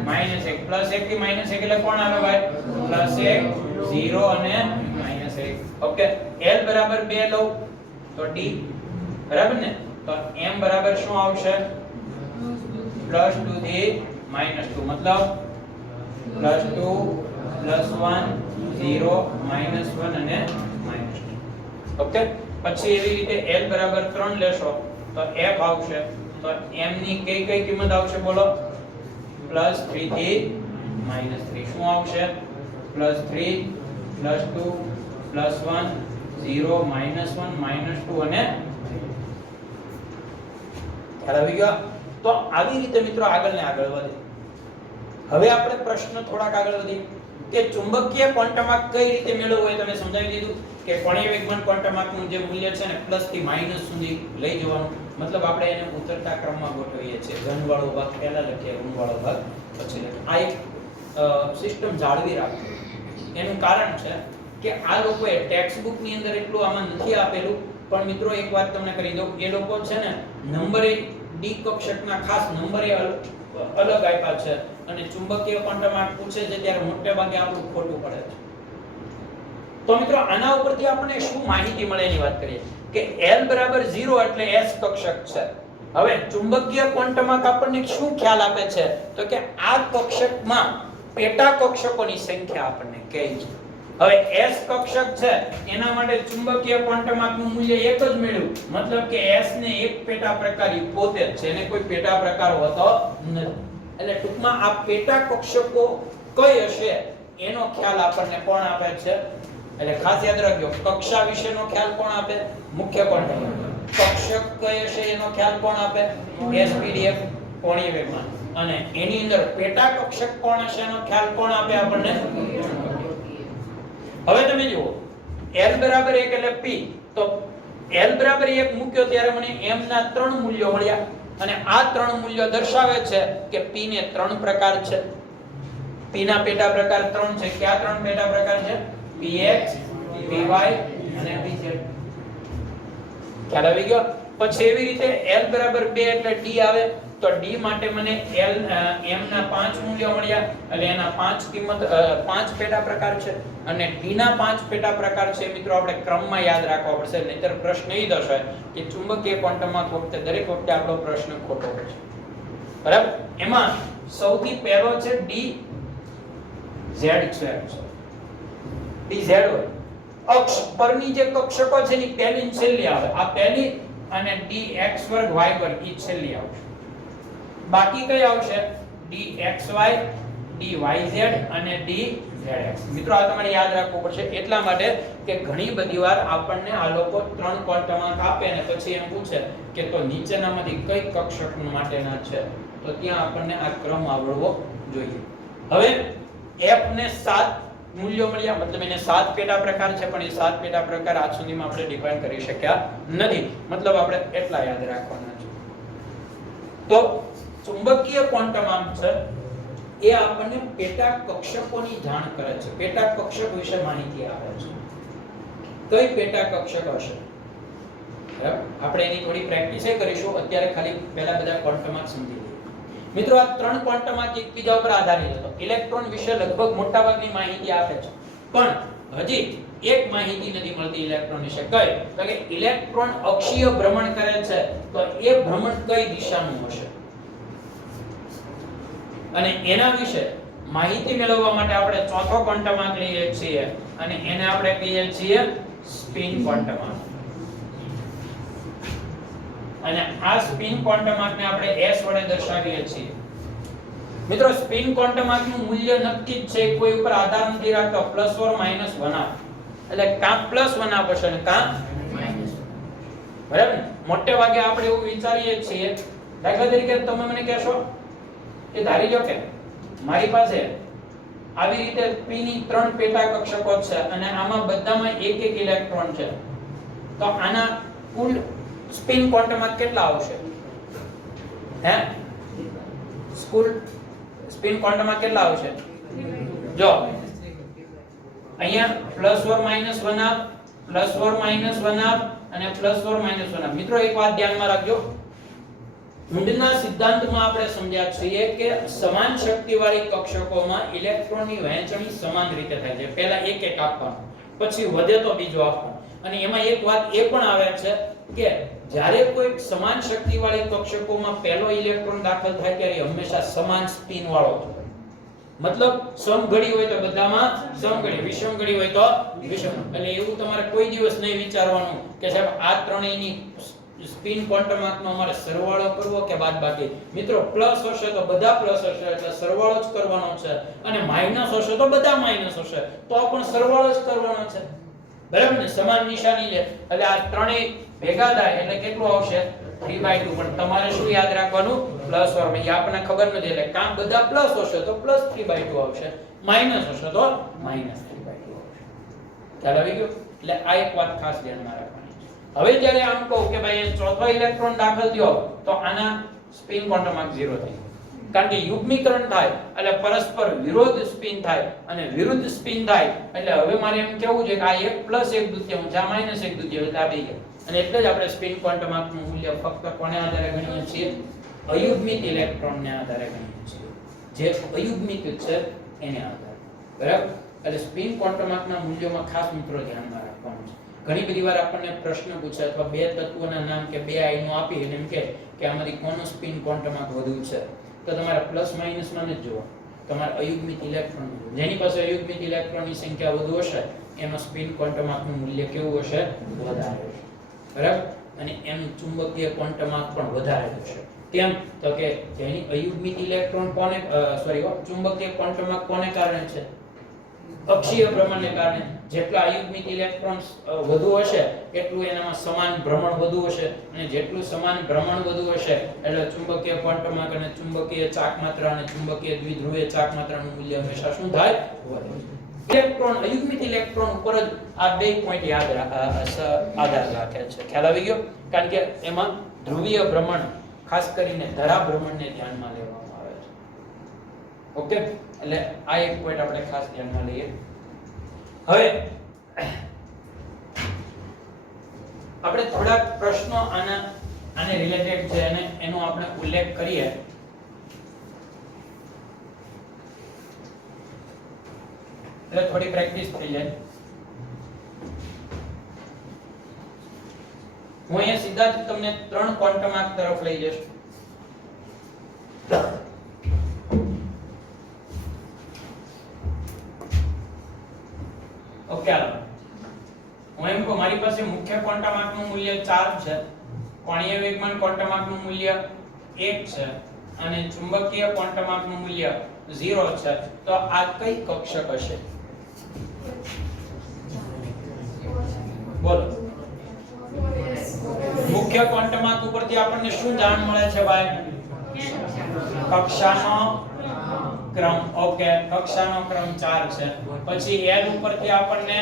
-1. +1 થી -1 એટલે કોણ આવે ભાઈ? +1, 0 અને -1. ઓકે, L બરાબર 2 લઉં તો D બરાબર ને? તો M બરાબર શું આવશે? +2 થી -2, મતલબ +2, +1, 0, -1 અને -2. ઓકે, પછી એવી રીતે L બરાબર 3 લેશો તો F આવશે. તો M ની કઈ કિંમત આવશે બોલો? +3 થી -3. શું આવશે? +3, +2, +1, 0, -1, -2 અને ખ્યાલ આવી ગયો? તો આવી રીતે મિત્રો આગળ ને આગળ વધે. હવે આપણે પ્રશ્ન થોડાક આગળ વધીએ કે ચુંબકીય ક્વોન્ટમાર્ક કઈ રીતે મેળવવું એ તમે સમજાવી દીધું કે કોણીય વેગમાન ક્વોન્ટમાર્કનું જે મૂલ્ય છે ને પ્લસ થી માઈનસ સુધી લઈ જવાનું, મતલબ આપણે એને ઉતરતા ક્રમમાં ગોઠવીએ છીએ. ઘનવાળો ભાગ પહેલા લખીએ, ઋણવાળો ભાગ પછી લખીએ. આ એક સિસ્ટમ જાળવી રાખવી. એનું કારણ છે કે આ લોકોએ ટેક્સ્ટ બુક ની અંદર એટલું આમાં નથી આપેલું, પણ મિત્રો એક વાત તમને કરી દઉં, એ લોકો છે ને નંબરે ડી કક્ષકના ખાસ નંબરે અલગ આપ્યા છે, અને ચુંબકીય ક્વોન્ટમાર્ક પૂછે છે ત્યારે મોટે ભાગે આપણું ખોટું પડે છે. તો મિત્રો આના ઉપરથી આપણે શું માહિતી મળે એની વાત કરીએ કે L બરાબર 0 એટલે S કક્ષક છે. હવે ચુંબકીય ક્વોન્ટમાર્ક આપણને શું ખ્યાલ આપે છે તો કે આ કક્ષકમાં પેટા કક્ષકોની સંખ્યા આપણને કહે છે. હવે S કક્ષક છે એના માટે ચુંબકીય ક્વોન્ટમાર્કનું મૂલ્ય એક જ મેળવ્યું, મતલબ કે S ને એક પેટા પ્રકારી પોતે જ છે, એને કોઈ પેટા પ્રકાર હોતો નથી. એટલે ટૂંકમાં આ પેટા કક્ષકો કઈ હશે એનો ખ્યાલ આપણને કોણ આપે છે? એટલે ખાસ યાદ રાખજો, કક્ષા વિશેનો ખ્યાલ કોણ આપે? મુખ્ય ક્વોન્ટમાર્ક. કક્ષક કઈ હશે એનો ખ્યાલ કોણ આપે? SPDF કોણીય વેગમાન. અને એની અંદર પેટા કક્ષક કોણ હશે એનો ખ્યાલ કોણ આપે આપણને? હવે તમે જુઓ, L બરાબર 1 એટલે P. તો L બરાબર 1 મૂક્યો ત્યારે મને M ના 3 મૂલ્યો મળ્યા, અને આ 3 મૂલ્યો દર્શાવે છે કે P ને 3 પ્રકાર છે. P ના પેટા પ્રકાર 3 છે. કયા 3 પેટા પ્રકાર છે? Px, Py અને Pz. ખ્યાલ આવી ગયો? પછી એવી રીતે L બરાબર 2 એટલે D આવે. તો D માટે મને M ના 5 મૂલ્યો મળ્યા, એટલે એના 5 કિંમત 5 પેટા પ્રકાર છે, અને D ના 5 પેટા પ્રકાર છે. મિત્રો આપણે ક્રમમાં યાદ રાખવા પડશે, નહીતર પ્રશ્ન એ દર્શાય કે ચુંબકીય ક્વોન્ટમાર્ક વખતે દરેક વખતે આપણો પ્રશ્ન ખોટો હોય છે. બરાબર? એમાં સૌથી પહેલો છે D Z છે. DZ હોય. અક્ષ પરની જે કક્ષકો છે ની પહેલી ને છેલ્લી આવે. આ પહેલી, અને dx2 y2 ઈ છેલ્લી આવશે. બાકી કઈ આવશે? dxy, dyz અને dzx. મિત્રો આ તમારે યાદ રાખવું પડશે, એટલા માટે કે ઘણી બધી વાર આપણને આ લોકો 3 ક્વોન્ટમાર્ક આપે અને પછી એમ પૂછે કે તો નીચેનામાંથી કઈ કક્ષક માટેના છે, તો ત્યાં આપણને આ ક્રમ આવડવો જોઈએ. હવે f ને 7 મૂલ્યો મળ્યા, મતલબ એને 7 પેટા પ્રકાર છે, પણ એ 7 પેટા પ્રકાર આજ સુધીમાં આપણે ડિફાઇન કરી શક્યા નથી, મતલબ આપણે એટલા યાદ રાખવાના છે. તો ચુંબકીય ક્વોન્ટમાર્ક છે એ આપણને પેટા કક્ષકોની જાણ કરે છે, પેટા કક્ષક વિશે માહિતી આપે છે. કઈ પેટા કક્ષક હશે આપણે એની થોડી પ્રેક્ટિસ કરીશું. અત્યારે ખાલી પહેલા બધા ક્વોન્ટમાર્ક સમજી લઈએ. મિત્રો આ 3 ક્વોન્ટમાર્ક એકબીજા ઉપર આધારિત હતો. ઇલેક્ટ્રોન વિશે લગભગ મોટાભાગની માહિતી આપે છે, પણ હજી એક માહિતી નથી મળતી ઇલેક્ટ્રોન વિશે. કઈ? તો કે ઇલેક્ટ્રોન અક્ષીય ભ્રમણ કરે છે તો એ ભ્રમણ કઈ દિશાનું હશે અને એના વિશે માહિતી મેળવવા માટે આપણે ચોથો ક્વોન્ટમ આંક લઈએ છીએ અને એને આપણે કહીએ છીએ સ્પિન ક્વોન્ટમ આંક. અને આ સ્પિન ક્વોન્ટમ આંકને આપણે s વડે દર્શાવીએ છીએ. મિત્રો સ્પિન ક્વોન્ટમ આંકનું મૂલ્ય નક્કી જ છે, કોઈ ઉપર આધાર નથી રાખતો. પ્લસ ઓર માઈનસ 1 આપ એટલે કાં પ્લસ 1 આપ હશે અને કાં માઈનસ 1. બરાબર ને? મોટે ભાગે આપણે એવું વિચારીએ છીએ, દાખલા તરીકે તમે મને કહેશો કે ધારી લો કે મારી પાસે આવી રીતે p ની 3 પેટા કક્ષકો છે અને આમાં બધામાં એક એક ઇલેક્ટ્રોન છે, તો આના કુલ સ્પિન ક્વોન્ટમ આંક કેટલા આવશે? હે સ્કૂલ સ્પિન ક્વોન્ટમ આંક કેટલા આવશે? જો અહીંયા પ્લસ ઓર માઈનસ 1 આપ, પ્લસ ઓર માઈનસ 1 આપ અને પ્લસ ઓર માઈનસ 1 આપ. મિત્રો એક વાત ધ્યાનમાં રાખજો, ઊંડના સિદ્ધાંતમાં આપણે સમજ્યા છીએ કે સમાન શક્તિવાળી કક્ષકોમાં ઇલેક્ટ્રોનની વહેંચણી સમાન રીતે થાય છે. પહેલા એક એક આપવાનું, પછી વધે તો બીજો આપવાનો. અને એમાં એક વાત એ પણ આવે છે કે જ્યારે કોઈ સમાન શક્તિવાળી કક્ષકોમાં પહેલો ઇલેક્ટ્રોન દાખલ થાય ત્યારે હંમેશા સમાન સ્પિન વાળો હોય. મતલબ સમઘડી હોય તો બધામાં સમઘડી, વિષમઘડી હોય તો વિષમ. એટલે એવું તમારે કોઈ દિવસ નહીં વિચારવાનું કે સાહેબ આ ત્રણેયની સ્પિન ક્વોન્ટમ આંકનો અમારે સરવાળો કરવો કે બાદબાકી. મિત્રો પ્લસ હશે તો બધા પ્લસ હશે એટલે સરવાળો જ કરવાનો છે, અને માઈનસ હશે તો બધા માઈનસ હશે તો પણ સરવાળો જ કરવાનો છે. બરાબર ને? સમાન નિશાની લે એટલે આ ત્રણેય ભેગા થાય એટલે કેટલું આવશે? 3/2. પણ તમારે શું યાદ રાખવાનું? Plus or minus. આપણને ખબર નથી એટલે કાં બધા પ્લસ હશે તો પ્લસ 3/2 આવશે, માઈનસ હશે તો માઈનસ 3/2 આવશે. ખ્યાલ આવી ગયો? એટલે આ એક વાત ખાસ ધ્યાનમાં રાખવાની છે. હવે જ્યારે આમ કહું કે ભાઈ ચોથો ઇલેક્ટ્રોન દાખલ થયો તો આના સ્પિન ક્વોન્ટમ આંક 0 થઈ, કારણ કે યુગ્મીકરણ થાય એટલે પરસ્પર વિરોધ સ્પિન થાય અને વિરુદ્ધ સ્પિન થાય એટલે હવે મારે એમ કહેવું છે કે આ 1 + 1/2 આ -1/2 એટલે આ બે ગયા. અને એટલે જ આપણે સ્પિન ક્વોન્ટમ આંકનું મૂલ્ય ફક્ત કોને આધારે ગણીએ છીએ? અયુગ્મિત ઇલેક્ટ્રોનને આધારે ગણીએ છીએ. જે અયુગ્મિત છે એને આધારે. બરાબર? એટલે સ્પિન ક્વોન્ટમ આંકના મૂલ્યોમાં ખાસ મિત્રો ધ્યાનમાં રાખવાનું છે. ઘણી બધી વાર આપણને પ્રશ્ન પૂછે અથવા બે તત્વોના નામ કે બે આયનો આપી અને એમ કે આમાંથી કોનો સ્પિન ક્વોન્ટમ આંક વધુ છે, તો તમારે પ્લસ માઈનસ માં જ જોવા. તમારે અયુગ્મિત ઇલેક્ટ્રોન, જેની પાસે અયુગ્મિત ઇલેક્ટ્રોનની સંખ્યા વધુ હશે એનો સ્પિન ક્વોન્ટમ આંકનું મૂલ્ય કેવું હશે? વધારે હશે. બરાબર? અને એનું ચુંબકીય ક્વોન્ટમ આંક પણ વધારે હશે. કેમ? તો કે જેની અયુગ્મિત ઇલેક્ટ્રોન કોને ચુંબકીય ક્વોન્ટમ આંક કોને કારણે છે? અક્ષીય ભ્રમણને કારણે. જેટલા અયુગ્મિત ઇલેક્ટ્રોન્સ વધુ હશે એટલું એનામાં સમાન ભ્રમણ વધુ હશે, અને જેટલું સમાન ભ્રમણ વધુ હશે એટલે ચુંબકીય ક્વોન્ટમ આંક અને ચુંબકીય ચાકમાત્રા અને ચુંબકીય દ્વિધ્રુવીય ચાકમાત્રાનું મૂલ્ય હંમેશા શું થાય? વધે. ઇલેક્ટ્રોન અયુગ્મિત ઇલેક્ટ્રોન ઉપર જ આ બે પોઈન્ટ આધાર રાખે છે. ખ્યાલ આવી ગયો? કારણ કે એમાં ધ્રુવીય ભ્રમણ, ખાસ કરીને ધરા ભ્રમણને ધ્યાનમાં લેવામાં આવે છે. ઓકે? એટલે આ એક પોઈન્ટ આપણે ખાસ ધ્યાનમાં લઈએ. હવે આપણે થોડા પ્રશ્નો આને રિલેટેડ છે અને એનો આપણે ઉલ્લેખ કરીએ. એટલે થોડી પ્રેક્ટિસ થઈ જાય. હું અહીંયા સીધા જ તમને 3 ક્વોન્ટમ આંક તરફ લઈ જઈશ. ઓકે, હું એમ કહું મારી પાસે મુખ્ય ક્વોન્ટમ આંકનું મૂલ્ય 4 છે, કોણીય વેગમાન ક્વોન્ટમ આંકનું મૂલ્ય 1 છે અને ચુંબકીય ક્વોન્ટમ આંકનું મૂલ્ય 0 છે. તો આ કઈ કક્ષક હશે? બોલો. મુખ્ય ક્વોન્ટમ આંક ઉપરથી આપણને શું જાણ મળે છે ભાઈ? કક્ષાનો ક્રમ. ઓકે, કક્ષાનો ક્રમ 4 છે. પછી L ઉપરથી આપણને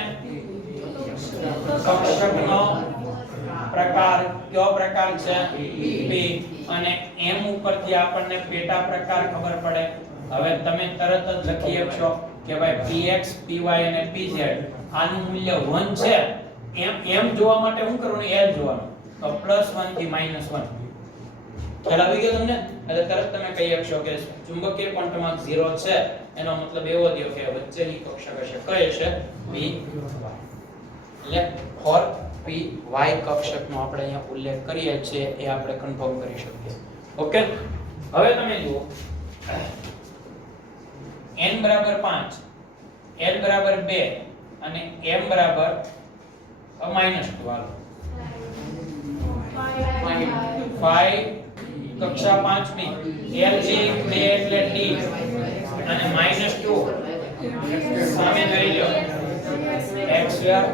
કક્ષકનો પ્રકાર, કયો પ્રકાર છે? P. અને M ઉપરથી આપણને પેટા પ્રકાર ખબર પડે. હવે તમે તરત જ લખી શકશો કે ભાઈ px, py અને pz આનું મૂલ્ય 1 છે. M જોવા માટે શું કરવાનું? L જોવાનું. તો +1 થી -1. ખ્યાલ આવી ગયો તમને? એટલે તરત તમે કહી શકશો કે ચુંબકીય ક્વોન્ટમ આંક 0 છે, એનો મતલબ એવો થયો કે વચ્ચેની કક્ષક હશે. કઈ હશે? P. એટલે 4py કક્ષકનો આપણે અહીંયા ઉલ્લેખ કરીએ છીએ એ આપણે કન્ફર્મ કરી શકીએ. ઓકે, હવે તમે જુઓ n બરાબર 5, l બરાબર 2 અને m બરાબર -2 વાળો 5 કક્ષા 5 ની l જે 2 એટલે t અને -2 સામે લઈ લો x સ્ક્વેર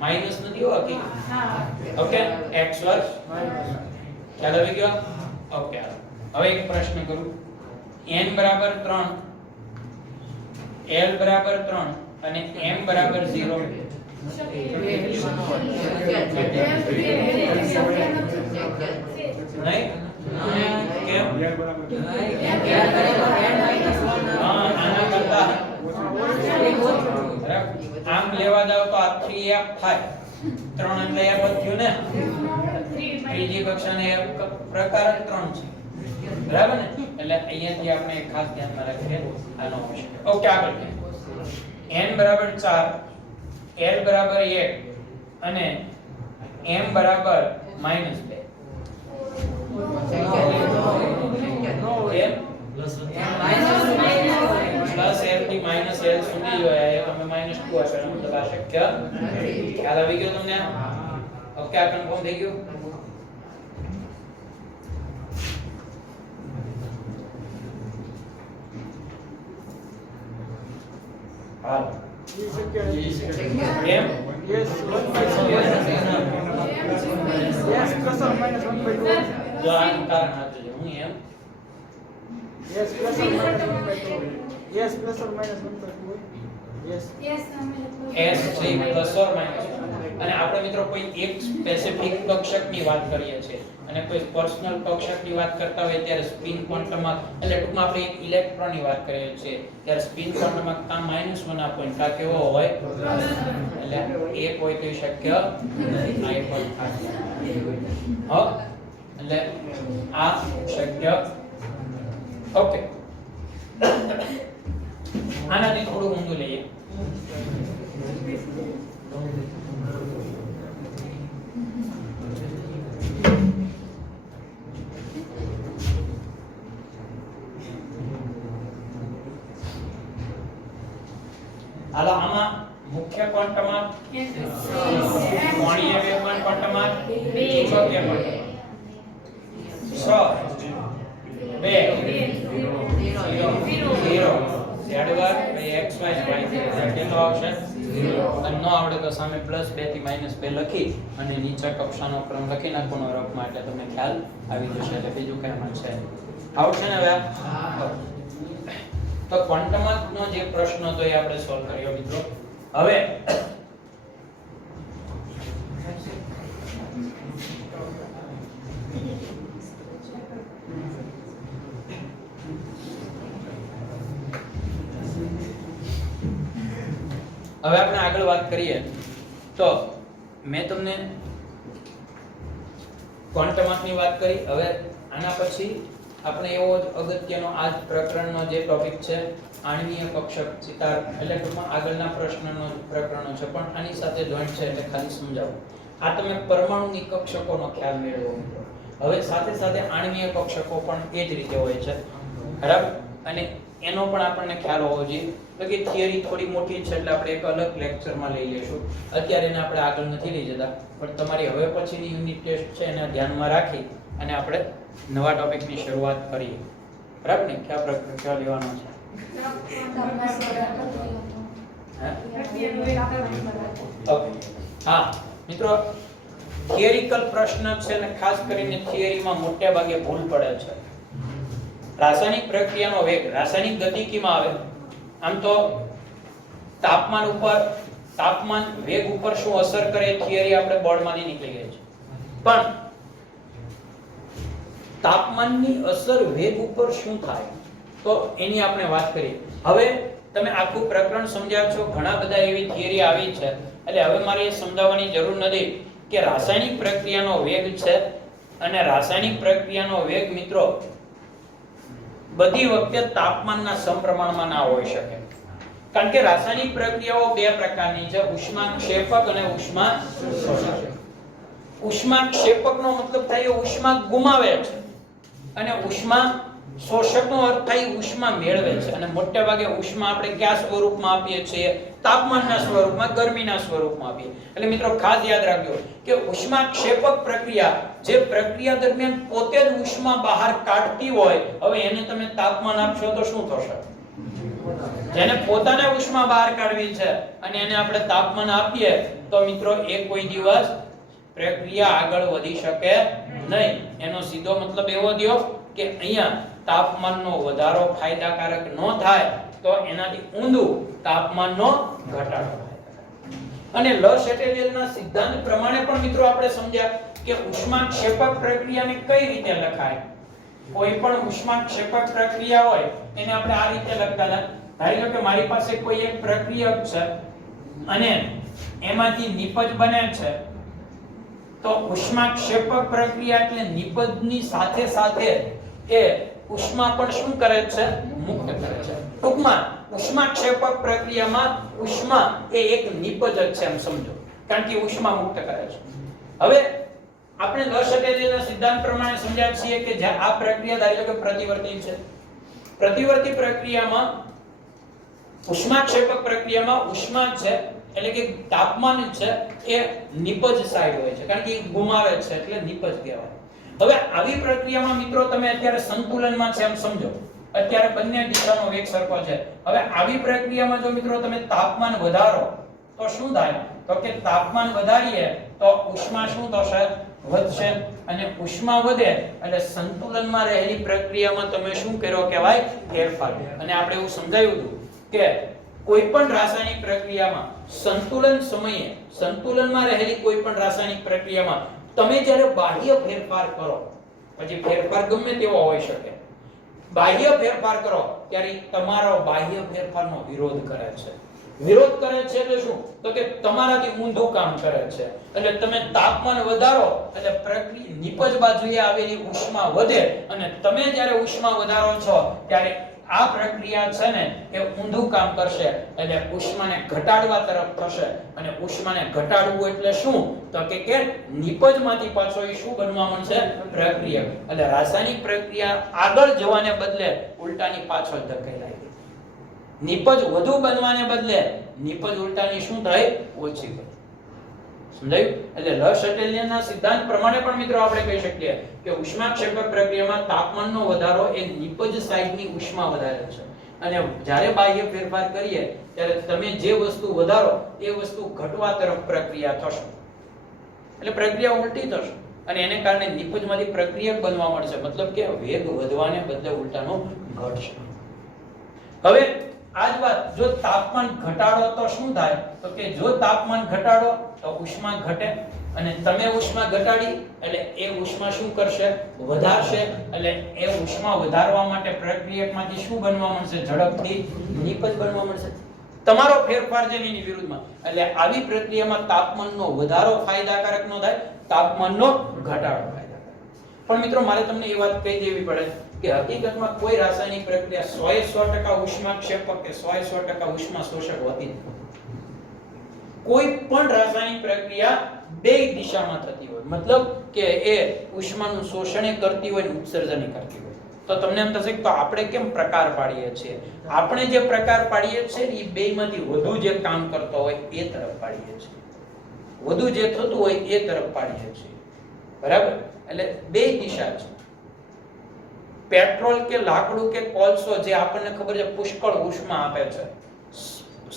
માઈનસ નથી હો કે ઓકે x વર્ગ ખ્યાલ આવી ગયો. ઓકે, હવે એક પ્રશ્ન કરું. n બરાબર 3, l બરાબર 3 અને m બરાબર 0. નહીં કેમ? આના કરતા આમ લેવા જાવ તો આ 3f થાય. 3 એટલે f થયું ને. ત્રીજી કક્ષાની f પ્રકાર જ 3 છે. બરાબર ને? એટલે અહીંયાથી આપણે ખાસ ધ્યાનમાં રાખીએ આનો આવશે. ઓકે, આગળ n બરાબર 4, l બરાબર 1 અને m બરાબર -2. પ્લસ l થી માઈનસ l સુધી જોઈએ અમે -2 આપેલો મતલબ આ શક્ય ખ્યાલ આવી ગયો તમને? ઓકે, આ કન્ફર્મ થઈ ગયું. હાલ કેમ? Yes, plus or minus 1/2. જો આનું કારણ હતું હું એમ Yes, plus or minus 1/2. Yes, plus or minus 1/2. Yes. s છે પ્લસ ઓર માઈનસ. અને આપણે મિત્રો કોઈ એક સ્પેસિફિક કક્ષકની વાત કરીએ છીએ અને કોઈ પર્સનલ કક્ષકની વાત કરતા હોય ત્યારે સ્પિન ક્વોન્ટમમાં એટલે ટૂંકમાં આપણે એક ઇલેક્ટ્રોનની વાત કરીએ છીએ ત્યારે સ્પિન ક્વોન્ટમમાં કા -1 આપો ને કા કેવો હોય એટલે એક હોય તો શક્ય નથી. આ પણ થાય. એટલે આ શક્ય. ઓકે, આનાથી થોડું ઊંધું લઈએ. હાલો, આમાં મુખ્ય ક્વોન્ટમમાં કોણીય વેગમાન ક્વોન્ટમમાં ચુંબકીય ક્વોન્ટમમાં 6 2 0 z વાર x y y કેટલો આવશે 0. અને ન આવડે તો સામે +2 થી -2 લખી અને નીચે કક્ષાનો ક્રમ લખી નાખવાનો રફ માટે તમને ખ્યાલ આવી જશે. એટલે બીજું કંઈ માં છે આવશે ને હવે. તો ક્વોન્ટમનો જે પ્રશ્ન હતો એ આપણે સોલ્વ કર્યો મિત્રો. હવે આપણે આગળ વાત કરીએ તો મેં તમને ક્વોન્ટમની વાત કરી. હવે આના પછી આપણે એવો જ અગત્યનો આ પ્રકરણનો જે ટોપિક છે આણ્વીય કક્ષક ચિતાર એટલે ટૂંકમાં આગળના પ્રશ્નનો પ્રકરણો છે પણ આની સાથે જોઈન્ટ છે એટલે ખાલી સમજાવું. આ તમે પરમાણુની કક્ષકોનો ખ્યાલ મેળવો મિત્રો. હવે સાથે સાથે આણ્વીય કક્ષકો પણ એ જ રીતે હોય છે, બરાબર? અને એનો પણ આપણને ખ્યાલ હોવો જોઈએ. તો કે થિયરી થોડી મોટી છે એટલે આપણે એક અલગ લેક્ચરમાં લઈ લઈશું. અત્યારે એને આપણે આગળ નથી લઈ જતા પણ તમારી હવે પછીની યુનિટ ટેસ્ટ છે એને ધ્યાનમાં રાખી અને આપણે નવા ટોપિકની શરૂઆત કરીએ. બરાબર ને? કયા લેવાનો છે? ઓકે, હા મિત્રો, થિયરિકલ પ્રશ્ન છે અને ખાસ કરીને થિયરીમાં મોટે ભાગે ભૂલ પડે છે. રાસાયણિક પ્રક્રિયાનો વેગ રાસાયણિક ગતિકીમાં આવે. આમ તો તાપમાન વેગ ઉપર શું અસર કરે થિયરી આપણે બોર્ડમાંથી નીકળી ગઈ છે, પણ તાપમાનની અસર વેગ ઉપર શું થાય તો એની આપણે વાત કરીએ. હવે તમે આખું પ્રકરણ સમજ્યા છો, ઘણા બધા એવી થિયરી આવી છે એટલે હવે મારે એ સમજાવવાની જરૂર નથી કે રાસાયણિક પ્રક્રિયાનો વેગ છે અને રાસાયણિક પ્રક્રિયાનો વેગ મિત્રો બધી વખતે તાપમાનના સમપ્રમાણમાં ના હોઈ શકે. કારણ કે રાસાયણિક પ્રક્રિયાઓ બે પ્રકારની છે, ઉષ્માક્ષેપક અને ઉષ્મા શોષક. ઉષ્માક્ષેપકનો મતલબ થાય ઉષ્મા ગુમાવે છે અને ઉષ્મા શોષકનો અર્થ થાય ઉષ્મા મેળવે છે. અને મોટે ભાગે ઉષ્મા આપણે કયા સ્વરૂપમાં આપીએ છીએ? તાપમાનના સ્વરૂપમાં, ગરમીના સ્વરૂપમાં આપીએ. એટલે મિત્રો ખાસ યાદ રાખજો કે ઉષ્માક્ષેપક પ્રક્રિયા જે પ્રક્રિયા દરમિયાન પોતે જ ઉષ્મા બહાર કાઢતી હોય, હવે એને તમે તાપમાન આપશો તો શું થશે? જેને પોતાને ઉષ્મા બહાર કાઢવી છે અને એને આપણે તાપમાન આપીએ તો મિત્રો એ કોઈ દિવસ પ્રક્રિયા આગળ વધી શકે નહીં. એનો સીધો મતલબ એવો થયો કે અહીંયા તાપમાનનો વધારો ફાયદાકારક ન થાય તો એનાથી ઊંધું તાપમાનનો ઘટાડો થાય. અને લ-શેટેલિયરના સિદ્ધાંત પ્રમાણે પણ મિત્રો આપણે સમજ્યા કે ઉષ્માક્ષેપક પ્રક્રિયાને કઈ રીતે લખાય. કોઈ પણ ઉષ્માક્ષેપક પ્રક્રિયા હોય એને આપણે આ રીતે લખતા હતા. ધારી લો કે મારી પાસે કોઈ એક પ્રક્રિયક છે અને એમાંથી નિપજ બને છે, તો ઉષ્માક્ષેપક પ્રક્રિયા એટલે નિપજની સાથે સાથે એ ઉષ્મા પણ શું કરે છે? મુક્ત કરે છે. ટૂંકમાં ઉષ્માક્ષેપક પ્રક્રિયામાં ઉષ્મા એ એક નિપજ જ છે એમ સમજો, કારણ કે ઉષ્મા મુક્ત કરે છે. હવે આપણે લ-શેટેલિયરના સિદ્ધાંત પ્રમાણે સમજ્યા છીએ કે જે આ પ્રક્રિયા ધારી લો કે પ્રતિવર્તી છે. પ્રતિવર્તી પ્રક્રિયામાં ઉષ્માક્ષેપક પ્રક્રિયામાં ઉષ્મા છે એટલે કે તાપમાન છે એ નિપજ સાઈડ હોય છે, કારણ કે એ ગુમાવે છે એટલે નિપજ કહેવાય. હવે આવી પ્રક્રિયામાં મિત્રો તમે અત્યારે સંતુલનમાં છે એમ સમજો. અત્યારે બંને દિશાનો વેગ સરખો છે. હવે આવી પ્રક્રિયામાં જો મિત્રો તમે તાપમાન વધારો તો શું થાય? તો કે તાપમાન વધારીએ તો ઉષ્મા શું થશે? વધશે. અને ઉષ્મા વધે એટલે સંતુલનમાં રહેલી પ્રક્રિયામાં તમે શું કર્યો કહેવાય? ફેરફાર. અને આપણે એવું સમજાવ્યું હતું કે કોઈ પણ રાસાયણિક પ્રક્રિયામાં સંતુલન સમયે સંતુલનમાં રહેલી કોઈ પણ રાસાયણિક પ્રક્રિયામાં તમે જ્યારે બાહ્ય ફેરફાર કરો, પછી ફેરફાર ગમે તેવો હોઈ શકે, બાહ્ય ફેરફાર કરો ત્યારે તમારો બાહ્ય ફેરફારનો વિરોધ કરે છે. વિરોધ કરે છે એટલે શું? તો કે તમારાથી ઊંધું કામ કરે છે. એટલે તમે તાપમાન વધારો એટલે પ્રક્રિયા નિપજ બાજુએ આવેલી ઉષ્મા વધે અને તમે જ્યારે ઉષ્મા વધારો છો ત્યારે આ પ્રક્રિયા છે ને એ ઊંધું કામ કરશે એટલે ઉષ્માને ઘટાડવા તરફ થશે. અને ઉષ્માને ઘટાડવું એટલે શું? તો કે નિપજમાંથી પાછો એ શું બનવા માંડશે? પ્રક્રિયા. એટલે રાસાયણિક પ્રક્રિયા આગળ જવાને બદલે ઉલટાની પાછળ ધકેલાય. નિપજ વધુ બનવાને બદલે નિપજ ઉલટાની શું થાય? ઓછી થાય. સમજાયું? એટલે લ-શેટેલિયરના સિદ્ધાંત પ્રમાણે પણ મિત્રો આપણે કહી શકીએ કે ઉષ્માક્ષેપક પ્રક્રિયામાં તાપમાનનો વધારો એ નિપજ સાઈડની ઉષ્મા વધારે છે. અને જ્યારે બાહ્ય ફેરફાર કરીએ ત્યારે તમે જે વસ્તુ વધારો એ વસ્તુ ઘટવા તરફ પ્રક્રિયા થશે. એટલે પ્રક્રિયા ઉલટી થશે અને એને કારણે નિપજમાંથી પ્રક્રિયક બનવા મળશે. મતલબ કે વેગ વધવાને બદલે ઉલટાનો ઘટશે. હવે આજ વાત જો તાપમાન ઘટાડો તો શું થાય? તો કે જો તાપમાન ઘટાડો તો ઉષ્મા ઘટે અને તમે ઉષ્મા ઘટાડી એટલે એ ઉષ્મા શું કરશે? વધારશે. એટલે એ ઉષ્મા વધારવા માટે પ્રક્રિયકમાંથી શું બનવા મળશે? ઝડપથી નિપજ બનવા મળશે. તમારો ફેરફાર છે એની વિરુદ્ધમાં. એટલે આવી પ્રક્રિયામાં તાપમાનનો વધારો ફાયદાકારક ન થાય, તાપમાનનો ઘટાડો ફાયદાકારક. પણ મિત્રો મારે તમને એ વાત કહી દેવી પડે કે હકીકતમાં કોઈ રાસાયણિક પ્રક્રિયા 100% ઉષ્માક્ષેપક કે 100% ઉષ્મા શોષક હોતી નથી. કોઈ પણ રાસાયણિક પ્રક્રિયા બે દિશામાં થતી હોય, મતલબ કે એ ઉષ્માનું શોષણ કરતી હોય અને ઉત્સર્જન કરતી હોય. તો તમને એમ થશે કે તો આપણે કેમ પ્રકાર પાડીએ છીએ? આપણે જે પ્રકાર પાડીએ છીએ એ બેમાંથી વધુ જે કામ કરતો હોય એ તરફ પાડીએ છીએ, વધુ જે થતું હોય એ તરફ પાડીએ છીએ. બરાબર? એટલે બે દિશા છે. પેટ્રોલ કે લાકડું કે કોલસો જે આપણને ખબર છે પુષ્કળ ઉષ્મા આપે છે,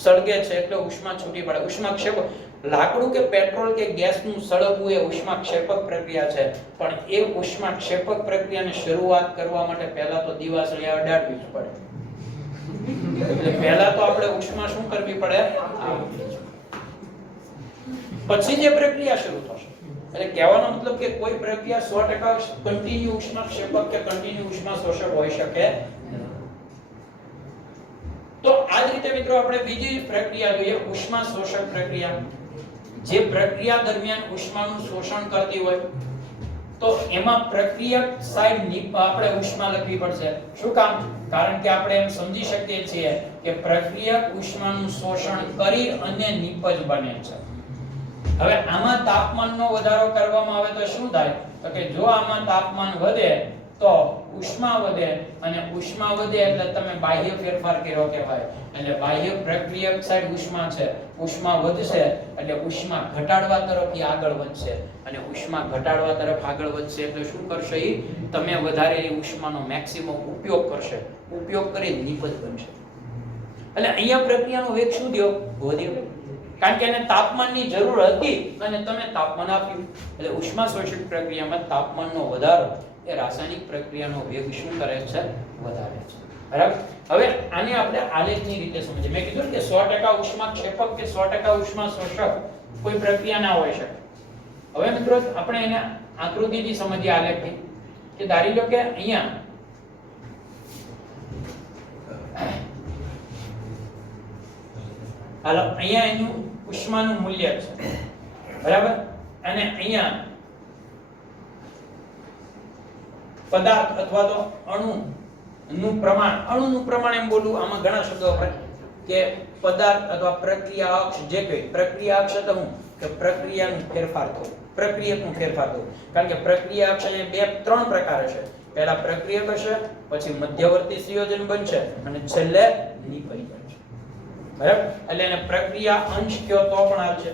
સળગે છે એટલે ઉષ્મા છૂટી પડે. ઉષ્માક્ષેપક લાકડું કે પેટ્રોલ કે ગેસનું સળગવું એ ઉષ્માક્ષેપક પ્રક્રિયા છે. પણ એ ઉષ્માક્ષેપક પ્રક્રિયાની શરૂઆત કરવા માટે પહેલા તો દિવાસળી અડાડવી જ પડે. એટલે પહેલા તો આપણે ઉષ્મા શું કરવી પડે? પછી જે પ્રક્રિયા શરૂ થશે. એટલે કહેવાનો મતલબ કે કોઈ પ્રક્રિયા 100% કન્ટિન્યુ ઉષ્માક્ષેપક કે કન્ટિન્યુ ઉષ્મા શોષક હોઈ શકે. તો આ જ રીતે મિત્રો આપણે બીજી પ્રક્રિયા જોઈએ, ઉષ્મા શોષક પ્રક્રિયા. જે પ્રક્રિયા દરમિયાન ઉષ્માનું શોષણ કરતી હોય તો એમાં પ્રક્રિયક સાઈડ આપણે ઉષ્મા લખવી પડશે. શું કામ? કારણ કે આપણે એમ સમજી શકીએ છીએ કે પ્રક્રિયક ઉષ્માનું શોષણ કરી અને નિપજ બને છે. હવે આમાં તાપમાનનો વધારો કરવામાં આવે તો શું થાય? તો કે જો આમાં તાપમાન વધે તો ઉષ્મા વધે, અને ઉષ્મા વધે એટલે તમે બાહ્ય ફેરફાર કર્યો કહેવાય. એટલે બાહ્ય પ્રક્રિયક સાઈડ ઉષ્મા છે, ઉષ્મા વધશે એટલે ઉષ્મા ઘટાડવા તરફ આગળ વધશે, અને ઉષ્મા ઘટાડવા તરફ આગળ વધશે એટલે શું કરશે? તમે વધારેલી ઉષ્માનો મેક્સિમમ ઉપયોગ કરશે, ઉપયોગ કરી નિપજ બનશે. એટલે અહીંયા પ્રક્રિયાનો વેગ શું થયો? વધ્યો. કારણ કે એને તાપમાનની જરૂર હતી અને તમે તાપમાન આપ્યું. એટલે ઉષ્મા શોષિત પ્રક્રિયામાં તાપમાનનો વધારો એ રાસાયણિક પ્રક્રિયાનો વેગ શું કરે છે? વધારે છે. બરાબર. હવે આને આપણે આલેખની રીતે સમજીએ. મેં કીધું કે 100% ઉષ્માક્ષેપક કે 100% ઉષ્મા શોષક કોઈ પ્રક્રિયા ના હોઈ શકે. હવે મિત્રો આપણે એને આકૃતિથી સમજીએ, આલેખથી. કે ધારી લો કે અહીંયા હાલો અહીંયા એનું ઉષ્માનું મૂલ્ય છે, બરાબર, અને અહીંયા પદાર્થ અથવા તો અણુનું પ્રમાણ એમ બોલું, આમાં ઘણા શબ્દો વપરાય કે પદાર્થ અથવા પ્રક્રિયા અક્ષ, જે કોઈ પ્રક્રિયા અક્ષ એટલે હું કે પ્રક્રિયાનું ફેરફાર થવું, પ્રક્રિયકનું ફેરફાર થવું. કારણ કે પ્રક્રિયા અક્ષ અહીંયા ત્રણ પ્રકાર છે. પહેલા પ્રક્રિયક હશે, પછી મધ્યવર્તી સંયોજન બનશે, અને છેલ્લે નિપજ બનશે. બરાબર. એટલે એને પ્રક્રિયા અંશ કયો તો પણ આવશે.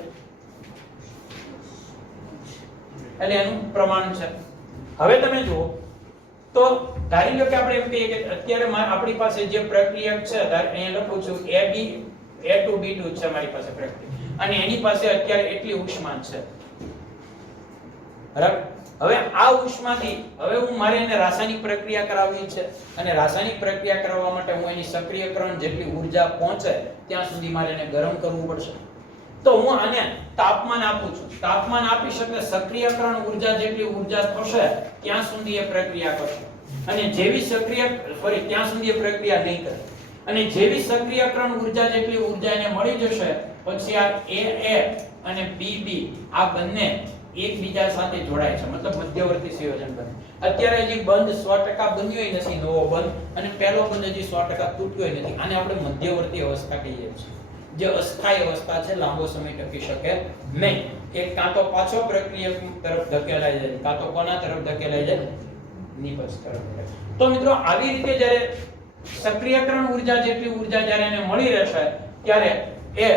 એટલે એનું પ્રમાણ છે. હવે તમે જુઓ તો ધારી લો કે આપણે એમ કહીએ કે અત્યારે આપણી પાસે જે પ્રક્રિયક છે, અહીંયા લખું છું A2B2 છે મારી પાસે પ્રક્રિયા, અને એની પાસે અત્યારે એટલી ઉષ્મા છે. બરાબર. હવે આ ઉષ્માથી હવે મારે એને રાસાયણિક પ્રક્રિયા કરાવવી છે, અને રાસાયણિક પ્રક્રિયા કરાવવા માટે હું એની સક્રિયકરણ જેટલી ઊર્જા પહોંચે ત્યાં સુધી મારે એને ગરમ કરવું પડશે. તો હું આને તાપમાન આપું છું. તાપમાન આપી શકે સક્રિયકરણ ઊર્જા જેટલી ઊર્જા થશે ત્યાં સુધી એ પ્રક્રિયા કરશે, અને જેવી ત્યાં સુધી એ પ્રક્રિયા નહીં કરે. અને જેવી સક્રિયકરણ ઊર્જા જેટલી ઊર્જા એને મળી જશે પછી આ AA અને BB આ બંને એકબીજા સાથે જોડાય છે, મતલબ મધ્યવર્તી સંયોજન બને. અત્યારે હજી બંધ 100% બન્યોય નથી, નવો બંધ, અને પહેલો બંધ હજી 100% તૂટ્યોય નથી. આને આપણે મધ્યવર્તી અવસ્થા કહીએ છીએ, જે અસ્થાયી અવસ્થા છે, લાંબો સમય ટકી શકે નહીં. એ કાં તો પાછો પ્રક્રિયક તરફ ધકેલાઈ જાય, કાં તો કોના તરફ ધકેલાઈ જાય? નિપજ તરફ. તો મિત્રો આવી રીતે જ્યારે સક્રિયકરણ ઊર્જા જેટલી ઊર્જા જ્યારે એને મળી રહેશે ત્યારે એ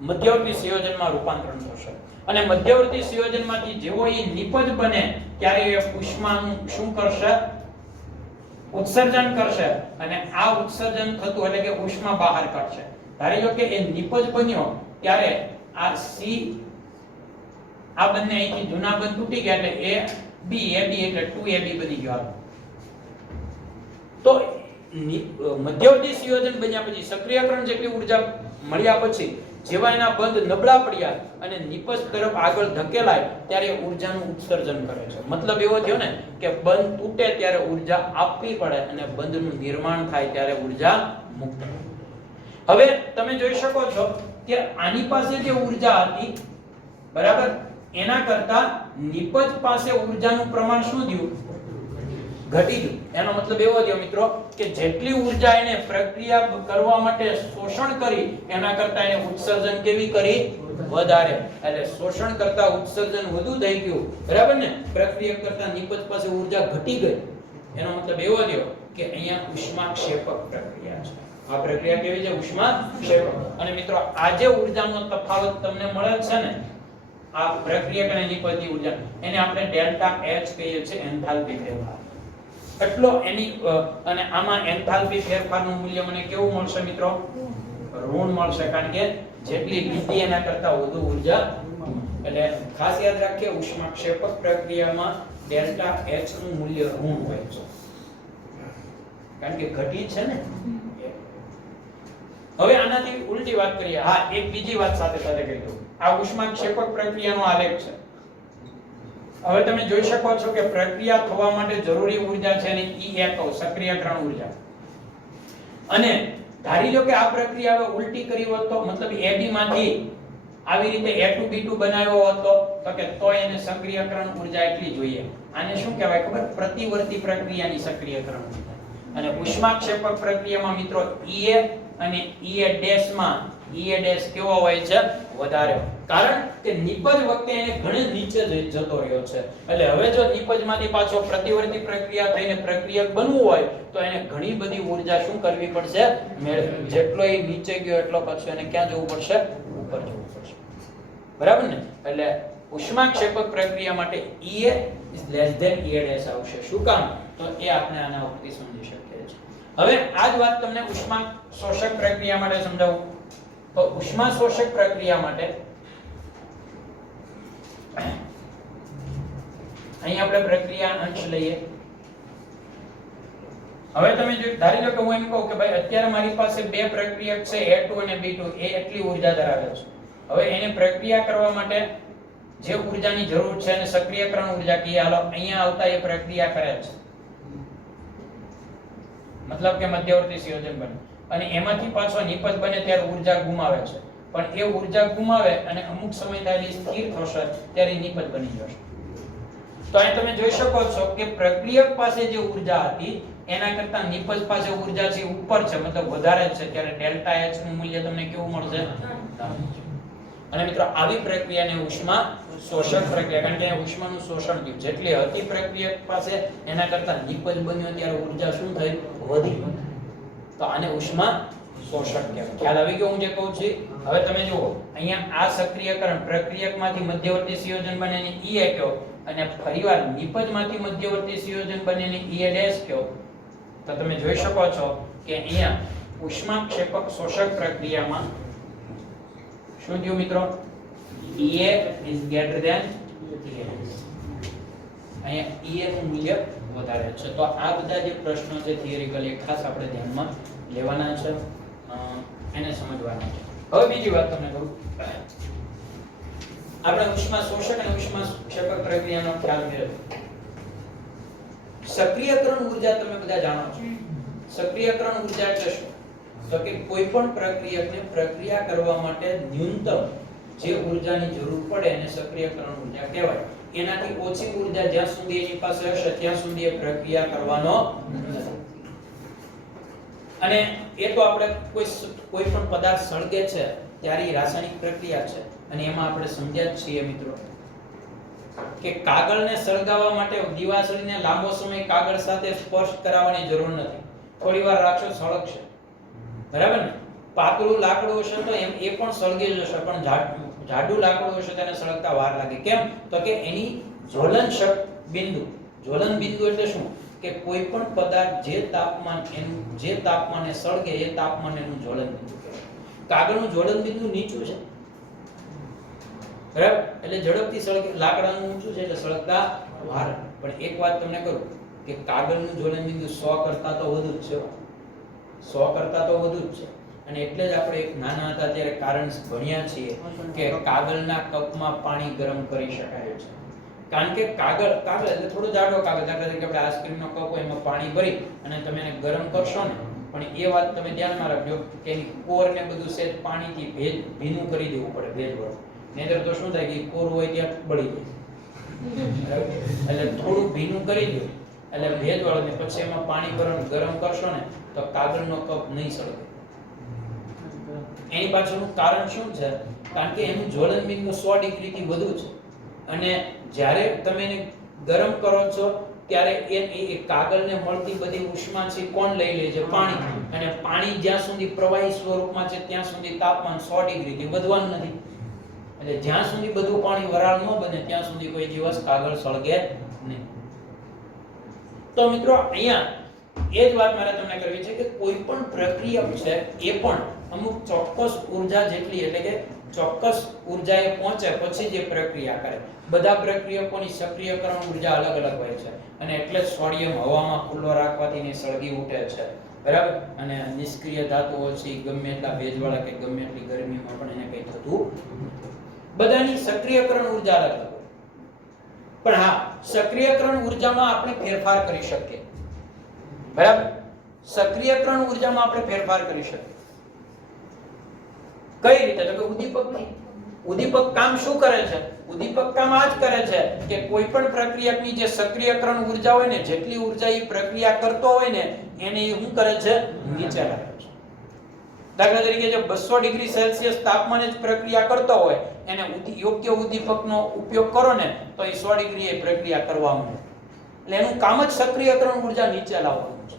મધ્યવર્તી સંયોજનમાં રૂપાંતરણ થશે, અને મધ્યવર્તી સંયોજનમાંથી જેવો એ નિપજ બને ત્યારે એ ઉષ્માનું શું કરશે? ઉત્સર્જન કરશે, અને આ ઉત્સર્જન થતું એટલે કે ઉષ્મા બહાર કાઢશે. ધારી લો કે એ નિપજ બન્યો ત્યારે આ C આ બંને અહીંથી જૂના બંધ તૂટી ગયા એટલે AB એટલે 2AB બની ગયો. તો મધ્યવર્તી સંયોજન બન્યા પછી સક્રિયકરણ જેટલી ઊર્જા મળ્યા પછી જેવા એના બંધ નબળા પડ્યા અને નિપજ તરફ આગળ ધકેલાય ત્યારે ઊર્જાનું ઉત્સર્જન કરે છે. મતલબ એવો થયો ને કે બંધ તૂટે ત્યારે ઊર્જા આપવી પડે, અને બંધનું નિર્માણ થાય ત્યારે ઊર્જા મુક્ત થાય. હવે તમે જોઈ શકો છો કે આની પાસે જે ઊર્જા હતી, બરાબર, એના કરતા નિપજ પાસે ઊર્જાનું પ્રમાણ શું થયું? ઘટી ગયું. એનો મતલબ એવો થયો મિત્રો કે જેટલી ઊર્જા એને પ્રક્રિયા કરવા માટે શોષણ કરી એના કરતા એને ઉત્સર્જન કેવી કરી? વધારે. એટલે શોષણ કરતા ઉત્સર્જન વધુ થઈ ગયું, બરાબર ને? પ્રક્રિયા કરતા નિપજ પાસે ઊર્જા ઘટી ગઈ. એનો મતલબ એવો થયો કે અહીંયા ઉષ્માક્ષેપક પ્રક્રિયા છે. આ પ્રક્રિયા કેવી છે? ઉષ્માક્ષેપક. અને મિત્રો આ જે ઊર્જાનો તફાવત તમને મળે છે ને, આ પ્રક્રિયક અને નિપજની ઊર્જા, એને આપણે ડેલ્ટા H કહીએ છીએ, એન્થાલ્પી ફેરફાર. એટલો એની અને આમાં એન્થાલ્પી ફેરફારનું મૂલ્ય મને કેવું મળશે મિત્રો? ઋણ મળશે, કારણ કે જેટલી લીધી એના કરતા વધુ ઊર્જા. એટલે ખાસ યાદ રાખીએ ઉષ્માક્ષેપક પ્રક્રિયામાં ડેલ્ટા H નું મૂલ્ય ઋણ હોય છે, કારણ કે ઘટી છે ને. હવે આનાથી ઉલટી વાત કરીએ. હા, એક બીજી વાત સાથે સાથે કહી દઉં. આ ઉષ્માક્ષેપક પ્રક્રિયાનો આલેખ છે. હવે તમે જોઈ શકો છો કે પ્રક્રિયા થવા માટે જરૂરી ઊર્જા છે એની E1 સક્રિયકરણ ઊર્જા. અને ધારી લો કે આ પ્રક્રિયા હવે ઉલટી કરી હોત તો મતલબ AB માંથી આવી રીતે A2B2 બનાવ્યો હતો તો કે તોય એને સક્રિયકરણ ઊર્જા એટલી જોઈએ. આને શું કહેવાય ખબર? પ્રતિવર્તી પ્રક્રિયાની સક્રિયકરણ ઊર્જા. અને ઉષ્માક્ષેપક પ્રક્રિયામાં મિત્રો EA અને EA' માં EA' કેવો હોય છે? વધારે. કારણ કે નિપજ વખતે એને ઘણે નીચે જતો રહ્યો છે. એટલે હવે જો નિપજમાંથી પાછો પ્રતિવર્તી પ્રક્રિયા થઈને પ્રક્રિયક બનવું હોય તો એને ઘણી બધી ઊર્જા શું કરવી પડશે? મેળવવી. જેટલો એ નીચે ગયો એટલો પાછો એને ક્યાં જવું પડશે? ઉપર જવું પડશે. બરાબર ને? એટલે ઉષ્માક્ષેપક પ્રક્રિયા માટે EA EA' આવશે. શું કામ? તો એ આપણે આના ઉપરથી સમજી શકીએ છીએ. હવે આ જ વાત તમને ઉષ્મા શોષક પ્રક્રિયા માટે સમજાવું. તો ઉષ્મા શોષક પ્રક્રિયા માટે અહીં આપણે પ્રક્રિયા અંશ લઈએ. હવે તમે જો ધારી લો કે હું એમ કહું કે ભાઈ અત્યારે મારી પાસે બે પ્રક્રિયક છે A2 અને B2, એ એટલી ઊર્જા ધરાવે છે. હવે એને પ્રક્રિયા કરવા માટે જે ઊર્જાની જરૂર છે એને સક્રિયકરણ ઊર્જા કહીએ. હાલો અહીંયા આવતા એ પ્રક્રિયા કરે છે, મતલબ કે મધ્યવર્તી સંયોજન બને અને એમાંથી પાછો નિપજ બને ત્યારે ઊર્જા ગુમાવે છે. પણ એ ઊર્જા ગુમાવે અને અમુક સમય થાય સ્થિર થશે ત્યારે નિપજ બની જશે. તો અહીં તમે જોઈ શકો છો કે પ્રક્રિયક પાસે જે ઊર્જા હતી એના કરતા નિપજ પાસે ઊર્જા છે ઉપર છે, મતલબ વધારે છે. ત્યારે ડેલ્ટા H નું મૂલ્ય તમને કેવું મળશે? અને મિત્રો આવી પ્રક્રિયાને ઉષ્મા શોષક પ્રક્રિયા, કારણ કે ઉષ્માનું શોષણ થયું. જેટલી હતી પ્રક્રિયક પાસે એના કરતા નિપજ બન્યો ત્યારે ઊર્જા શું થઈ? વધી. તો આને ઉષ્મા શોષક કહેવાય. ખ્યાલ આવી ગયો હું જે કહું છું? હવે તમે જુઓ અહીંયા આ સક્રિયકરણ પ્રક્રિયકમાંથી મધ્યવર્તી સંયોજન બનેને EA કહો અને ફરીવાર નિપજમાંથી મધ્યવર્તી સંયોજન બનેને EA' કહો. તો તમે જોઈ શકો છો કે અહીંયા ઉષ્માક્ષેપક શોષક પ્રક્રિયામાં શું થયું મિત્રો? EA is greater than EA'. અહીંયા EA નું મૂલ્ય વધારે છે. તો આ બધા જે પ્રશ્નો છે થિયરિકલી ખાસ આપણે ધ્યાનમાં લેવાના છે, એને સમજવાના છે. હવે બીજી વાત તમને કહું, આપણે ઉષ્મા શોષક અને ઉષ્મા ક્ષેપક પ્રક્રિયાનો ખ્યાલ મેળવ્યો. સક્રિયકરણ ઊર્જા તમે બધા જાણો છો. સક્રિયકરણ ઊર્જા એટલે શું? તો કે કોઈ પણ પ્રક્રિયકને પ્રક્રિયા કરવા માટે ન્યૂનતમ જે ઊર્જાની જરૂર પડે એને સક્રિયકરણ ઊર્જા કહેવાય. એનાથી ઓછી ઊર્જા જ્યાં સુધી એની પાસે હશે ત્યાં સુધી એ પ્રક્રિયા કરવાનો નથી. અને એ તો આપણે કોઈ પણ પદાર્થ સળગે છે ત્યારે રાસાયણિક પ્રક્રિયા છે અને એમાં આપણે સમજ્યા જ છીએ મિત્રો કે કાગળને સળગાવવા માટે દિવાસળીને લાંબો સમય કાગળ સાથે સ્પર્શ કરાવવાની જરૂર નથી. થોડીવાર રાખશો સળગશે. બરાબર ને? પાતળું લાકડું હશે તો એ પણ સળગી જશે, પણ જાડું લાકડું હશે તેને સળગતા વાર લાગે. કેમ? તો કે એની જ્વલન બિંદુ. જ્વલન બિંદુ એટલે શું? કે કોઈ પણ પદાર્થ જે તાપમાને સળગે એ તાપમાન એનું જ્વલન બિંદુ કહેવાય. કાગળનું જ્વલન બિંદુ નીચું છે, બરાબર? એટલે ઝડપથી સળગે. લાકડાનું ઊંચું છે એટલે સળગતા વાર. પણ એક વાત તમને કહું કે કાગળનું જ્વલન બિંદુ 100 કરતા તો વધુ જ છે. 100 કરતા તો વધુ જ છે. અને એટલે જ આપણે એક નાના હતા ત્યારે કારણ ભણ્યા છીએ કે કાગળના કપમાં પાણી ગરમ કરી શકાય છે. કારણ કે કાગળ એટલે થોડો જાડો કાગળ, દાખલા તરીકે આપણે આઈસ્ક્રીમનો કપ હોય એમાં પાણી ભરી અને તમે એને ગરમ કરશો ને, પણ એ વાત તમે ધ્યાનમાં રાખજો કે એની કોર ને બધું સેજ પાણીથી ભીનું કરી દેવું પડે, ભેજવાળું. નહીંતર તો શું થાય કે કોર હોય ત્યાં બળી જાય. એટલે થોડું ભીનું કરી દો એટલે ભેજવાળું, ને પછી એમાં પાણી ગરમ કરશો ને તો કાગળનો કપ નહીં સળગે. એની પાછળનું કારણ શું છે? કારણ કે એનું જ્વલન બિંદુ 100 ડિગ્રીથી વધુ છે અને જ્યારે તમે એને ગરમ કરો છો ત્યારે એ કાગળને મળતી બધી ઉષ્મા છે કોણ લઈ લે છે? પાણી. અને પાણી જ્યાં સુધી પ્રવાહી સ્વરૂપમાં છે ત્યાં સુધી તાપમાન 100 ડિગ્રીથી વધવાનું નથી. એટલે જ્યાં સુધી બધું પાણી વરાળ ન બને ત્યાં સુધી કોઈ દિવસ કાગળ સળગે નહીં. તો મિત્રો અહીંયા એ જ વાત મારે તમને કરવી છે કે કોઈ પણ પ્રક્રિયક છે એ પણ અમુક ચોક્કસ ઊર્જા જેટલી, એટલે કે ચોક્કસ ઊર્જાએ પહોંચે પછી જે પ્રક્રિયા કરે. બધા પ્રક્રિયકોની સક્રિયકરણ ઊર્જા અલગ અલગ હોય છે અને એટલે જ સોડિયમ હવામાં ખુલ્લો રાખવાથી ને સળગી ઉઠે છે, બરાબર? અને નિષ્ક્રિય ધાતુઓ છે ગમે એટલા ભેજવાળા કે ગમે એટલી ગરમીમાં પણ એને કંઈ થતું. બધાની સક્રિયકરણ ઊર્જા અલગ અલગ હોય. પણ હા, સક્રિયકરણ ઊર્જામાં આપણે ફેરફાર કરી શકીએ, બરાબર? સક્રિયકરણ ઊર્જામાં આપણે ફેરફાર કરી શકીએ. કઈ રીતે? તો કે ઉદ્દીપકની ઉદ્દીપક કામ શું કરે છે? ઉદ્દીપક કામ આ જ કરે છે કે કોઈ પણ પ્રક્રિયકની જે સક્રિયકરણ ઊર્જા હોય ને, જેટલી ઊર્જા એ પ્રક્રિયા કરતો હોય ને એને એ શું કરે છે? નીચે લાવે છે. દાખલા તરીકે જો 200 ડિગ્રી સેલ્સિયસ તાપમાને જ પ્રક્રિયા કરતો હોય, એને યોગ્ય ઉદ્દીપકનો ઉપયોગ કરો ને તો એ 100 ડિગ્રી એ પ્રક્રિયા કરવા માંડે. એટલે એનું કામ જ સક્રિયકરણ ઊર્જા નીચે લાવવાનું છે.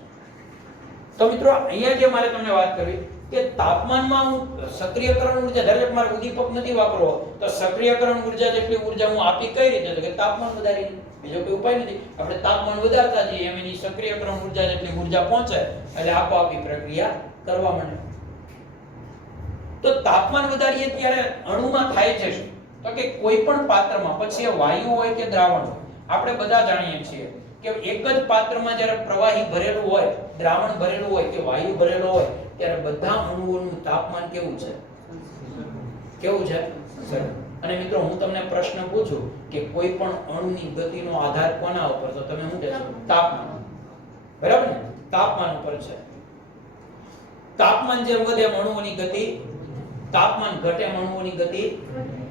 તો મિત્રો અહીંયા જે મારે તમને વાત કરવી કે તાપમાનમાં હું સક્રિયકરણ ઊર્જા, ધારો કે મારે ઉદ્દીપક નથી વાપરવો તો સક્રિયકરણ ઊર્જા જેટલી ઊર્જા હું આપી કઈ રીતે? તો કે તાપમાન વધારીને. બીજો કોઈ ઉપાય નથી. આપણે તાપમાન વધારતા જઈએ એમ એની સક્રિયકરણ ઊર્જા જેટલી ઊર્જા પહોંચે એટલે આપોઆપ પ્રક્રિયા કરવા માંડે. તો તાપમાન વધારીએ ત્યારે અણુમાં થાય છે શું? તો કે કોઈ પણ પાત્રમાં, પછી એ વાયુ હોય કે દ્રાવણ હોય, આપણે બધા જાણીએ છીએ કે એક જ પાત્રમાં જ્યારે પ્રવાહી ભરેલું હોય, દ્રાવણ ભરેલું હોય કે વાયુ ભરેલો હોય ત્યારે બધા અણુઓનું તાપમાન કેવું છે? કેવું છે? અને મિત્રો હું તમને પ્રશ્ન પૂછું કે કોઈ પણ અણુની ગતિનો આધાર કોના ઉપર? તો તમે શું કહેશો? તાપમાન. બરાબર ને? તાપમાન ઉપર છે. તાપમાન જેમ વધે અણુઓની ગતિ, તાપમાન ઘટે અણુઓની ગતિ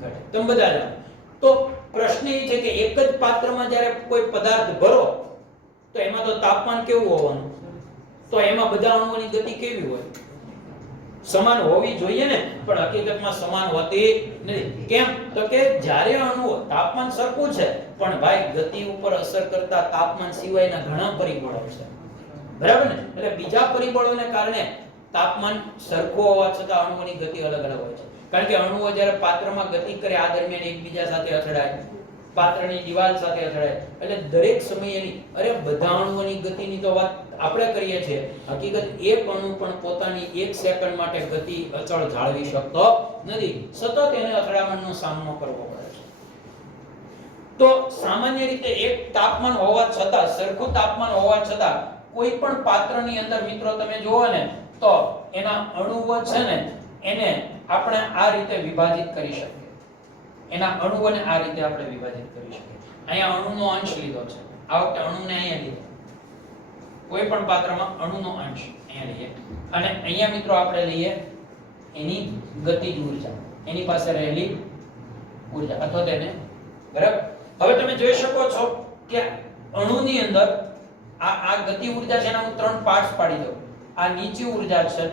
ઘટે. તમે બધા જાણો. તો પ્રશ્ન એ છે કે એક જ પાત્રમાં જ્યારે કોઈ પદાર્થ ભરો તો એમાં તો તાપમાન કેવું હોવાનું? તો એમાં બધા અણુઓની ગતિ કેવી હોય? સમાન હોવી જોઈએ ને, પણ હકીકતમાં સમાન હોતી નથી. કેમ? તો કે જ્યારે અણુઓ, તાપમાન સરખું છે પણ ભાઈ ગતિ ઉપર અસર કરતા તાપમાન સિવાયના ઘણા પરિબળો છે. બરાબર ને? એટલે બીજા પરિબળોને કારણે તાપમાન સરખું હોવા છતાં અણુઓની ગતિ અલગ અલગ હોય છે. કારણ કે અણુઓ જ્યારે પાત્રમાં ગતિ કરે આ દરમિયાન એકબીજા સાથે અથડાય, પાત્રની દિવાલ સાથે અથડાય, એટલે દરેક સમયે બધા અણુઓની ગતિની તો વાત આપણે કરીએ છીએ. હકીકત એક અણુ પણ પોતાની 1 સેકન્ડ માટે ગતિ અચળ જાળવી શકતો નથી. સતત એને અથડામણનો સામનો કરવો પડે છે. તો સામાન્ય રીતે એક તાપમાન હોવા છતાં, સરખું તાપમાન હોવા છતાં કોઈ પણ પાત્રની અંદર મિત્રો તમે જુઓ ને તો એના અણુઓ છે ને એને આપણે આ રીતે વિભાજિત કરી શકીએ. એના અણુઓને આ રીતે આપણે વિભાજિત કરી શકીએ. અહીંયા અણુનો અંશ લીધો છે. આ વખતે અણુને અહીંયા લીધો. કોઈ પણ પાત્રમાં અણુનો અંશ અહીંયા લઈએ અને અહીંયા મિત્રો આપણે લઈએ એની ગતિજ ઊર્જા, એની પાસે રહેલી ઊર્જા અથવા તેને. બરાબર? હવે તમે જોઈ શકો છો કે અણુની અંદર આ ગતિ ઊર્જા છે એના હું 3 પાર્ટ્સ પાડી દઉં. આ નીચી ઊર્જા છે,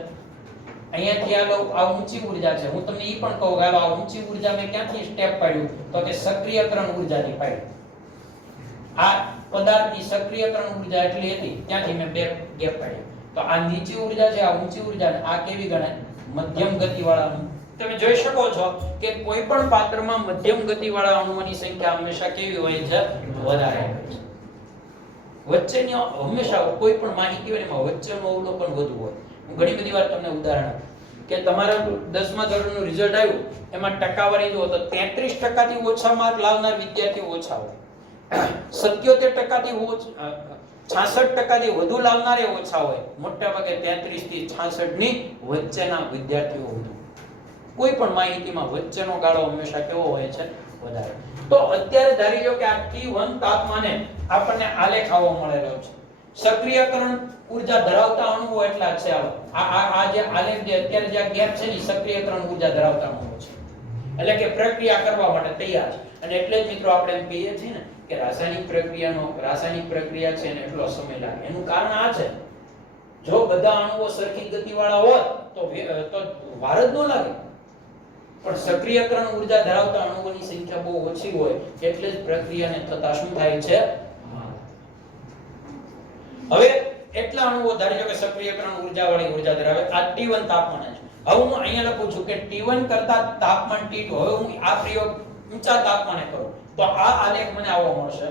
અહીંયાથી આ ઊંચી ઊર્જા છે. હું તમને ઈ પણ કહું કે આ ઊંચી ઊર્જા મેં ક્યાંથી સ્ટેપ પાડ્યું? તો કે સક્રિયકરણ ઊર્જાથી પાડ્યું. આ પદાર્થની સક્રિયકરણ ઊર્જા એટલી હતી, ત્યાંથી મેં 2 ગેપ પાડ્યા. તો આ નીચી ઊર્જા છે, આ ઊંચી ઊર્જા, આ કેવી ગણાય? મધ્યમ ગતિવાળા. તમે જોઈ શકો છો કે કોઈ પણ પાત્રમાં મધ્યમ ગતિવાળા અણુઓની સંખ્યા હંમેશા કેવી હોય છે? વધારે હોય છે. વચ્ચેની હંમેશા કોઈ પણ માહિતી હોય એમાં વચ્ચેનું અવલોકન વધુ હોય. હું ઘણી બધી વાર તમને ઉદાહરણ આપું કે તમારા 10મા ધોરણનું રિઝલ્ટ આવ્યું, એમાં ટકાવારી જુઓ તો 33% થી ઓછા માર્ક લાવનાર વિદ્યાર્થીઓ ઓછા હોય, 77% થી 66% થી વધુ લાવનાર એ ઓછા હોય. મોટા ભાગે 33 થી 66 ની વચ્ચેના વિદ્યાર્થીઓ વધુ. કોઈ પણ માહિતીમાં વચ્ચેનો ગાળો હંમેશા કેવો હોય છે? વધારે. તો અત્યારે ધારી લો કે આ T1 તાપમાને આપણને આલેખ આવો મળેલો છે. સક્રિયકરણ ઊર્જા ધરાવતા અણુઓ એટલા છે. આ જે આલેખ જે અત્યારે જે ગેપ છે ને સક્રિયકરણ ઊર્જા ધરાવતા અણુઓ છે. એટલે કે પ્રક્રિયા કરવા માટે તૈયાર છે. અને એટલે જ મિત્રો આપણે એમ કહીએ છીએ ને કે રાસાયણિક પ્રક્રિયા છે ને એટલો સમય લાગે. એનું કારણ આ છે, જો બધા અણુઓ સરખી ગતિવાળા હોત તો વાર જ ન લાગે. પણ સક્રિયકરણ ઊર્જા ધરાવતા અણુઓની સંખ્યા બહુ ઓછી હોય એટલે જ પ્રક્રિયાને થતા શું થાય છે? હવે એટલા અણુઓ ધારી લો કે સક્રિયકરણ ઊર્જાવાળી ઊર્જા ધરાવે. આ T1 તાપમાન છે. હવે હું અહીંયા લખું છું કે T1 કરતા તાપમાન T2. હવે હું આ પ્રયોગ ઊંચા તાપમાને કરું તો આ આલેખ મને આવો મળશે.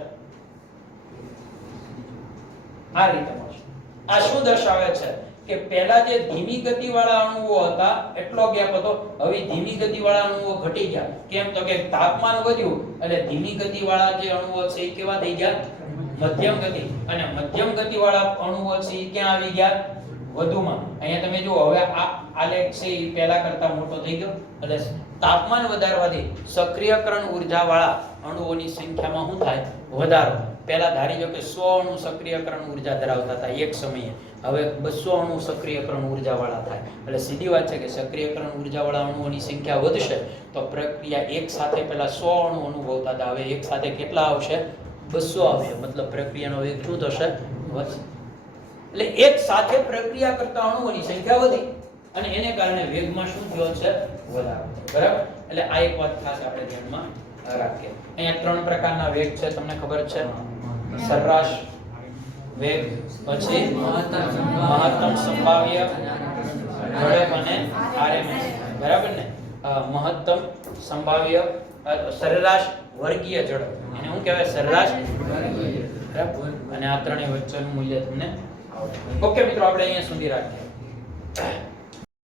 આ રીતે મળશે. આ શું દર્શાવે છે કે પહેલા જે ધીમી ગતિવાળા અણુઓ હતા એટલો ગેપ હતો, હવે ધીમી ગતિવાળા અણુઓ ઘટી ગયા. કેમ? તો કે તાપમાન વધ્યું એટલે ધીમી ગતિવાળા જે અણુઓ છે એ કેવા થઈ ગયા? મધ્યમ ગતિ. અને મધ્યમ ગતિવાળા અણુઓ છે એ ક્યાં આવી ગયા? વધુમાં. અહીંયા તમે જુઓ હવે આ આલેખ છે એ પહેલા કરતા મોટો થઈ ગયો. એટલે તાપમાન વધારવાથી સક્રિયકરણ ઊર્જાવાળા અણુઓની સંખ્યામાં શું થાય? વધારો. પહેલા ધારી લો કે 100 અણુ સક્રિયકરણ ઉર્જા ધરાવતા હતા એક સમયે, હવે 200 અણુ સક્રિયકરણ ઉર્જાવાળા થાય. એટલે સીધી વાત છે કે સક્રિયકરણ ઉર્જાવાળા અણુઓની સંખ્યા વધશે તો પ્રક્રિયા એક સાથે પહેલા 100 અણુ અનુભવતા હતા, હવે એક સાથે કેટલા આવશે? 200 આવશે. મતલબ પ્રક્રિયાનો વેગ શું થશે? વધશે. એટલે એક સાથે પ્રક્રિયા કરતા અણુઓની સંખ્યા વધી અને એને કારણે વેગમાં શું થયો છે? વધારો. બરાબર? એટલે આ એક વાત ખાસ આપણે ધ્યાનમાં રાખીએ. અહીંયા 3 પ્રકારના વેગ છે, તમને ખબર છે? સરેરાશ વેગ, પછી મહત્તમ સંભાવ્ય ઝડપ અને RMS. બરાબર ને? મહત્તમ સંભાવ્ય સરેરાશ વર્ગીય ઝડપ, એને શું કહેવાય? સરેરાશ વર્ગીય. બરાબર? અને આ ત્રણેય વચ્ચેનું મૂલ્ય તમને આવડે. ઓકે મિત્રો, આપણે અહીંયા સુધી રાખીએ.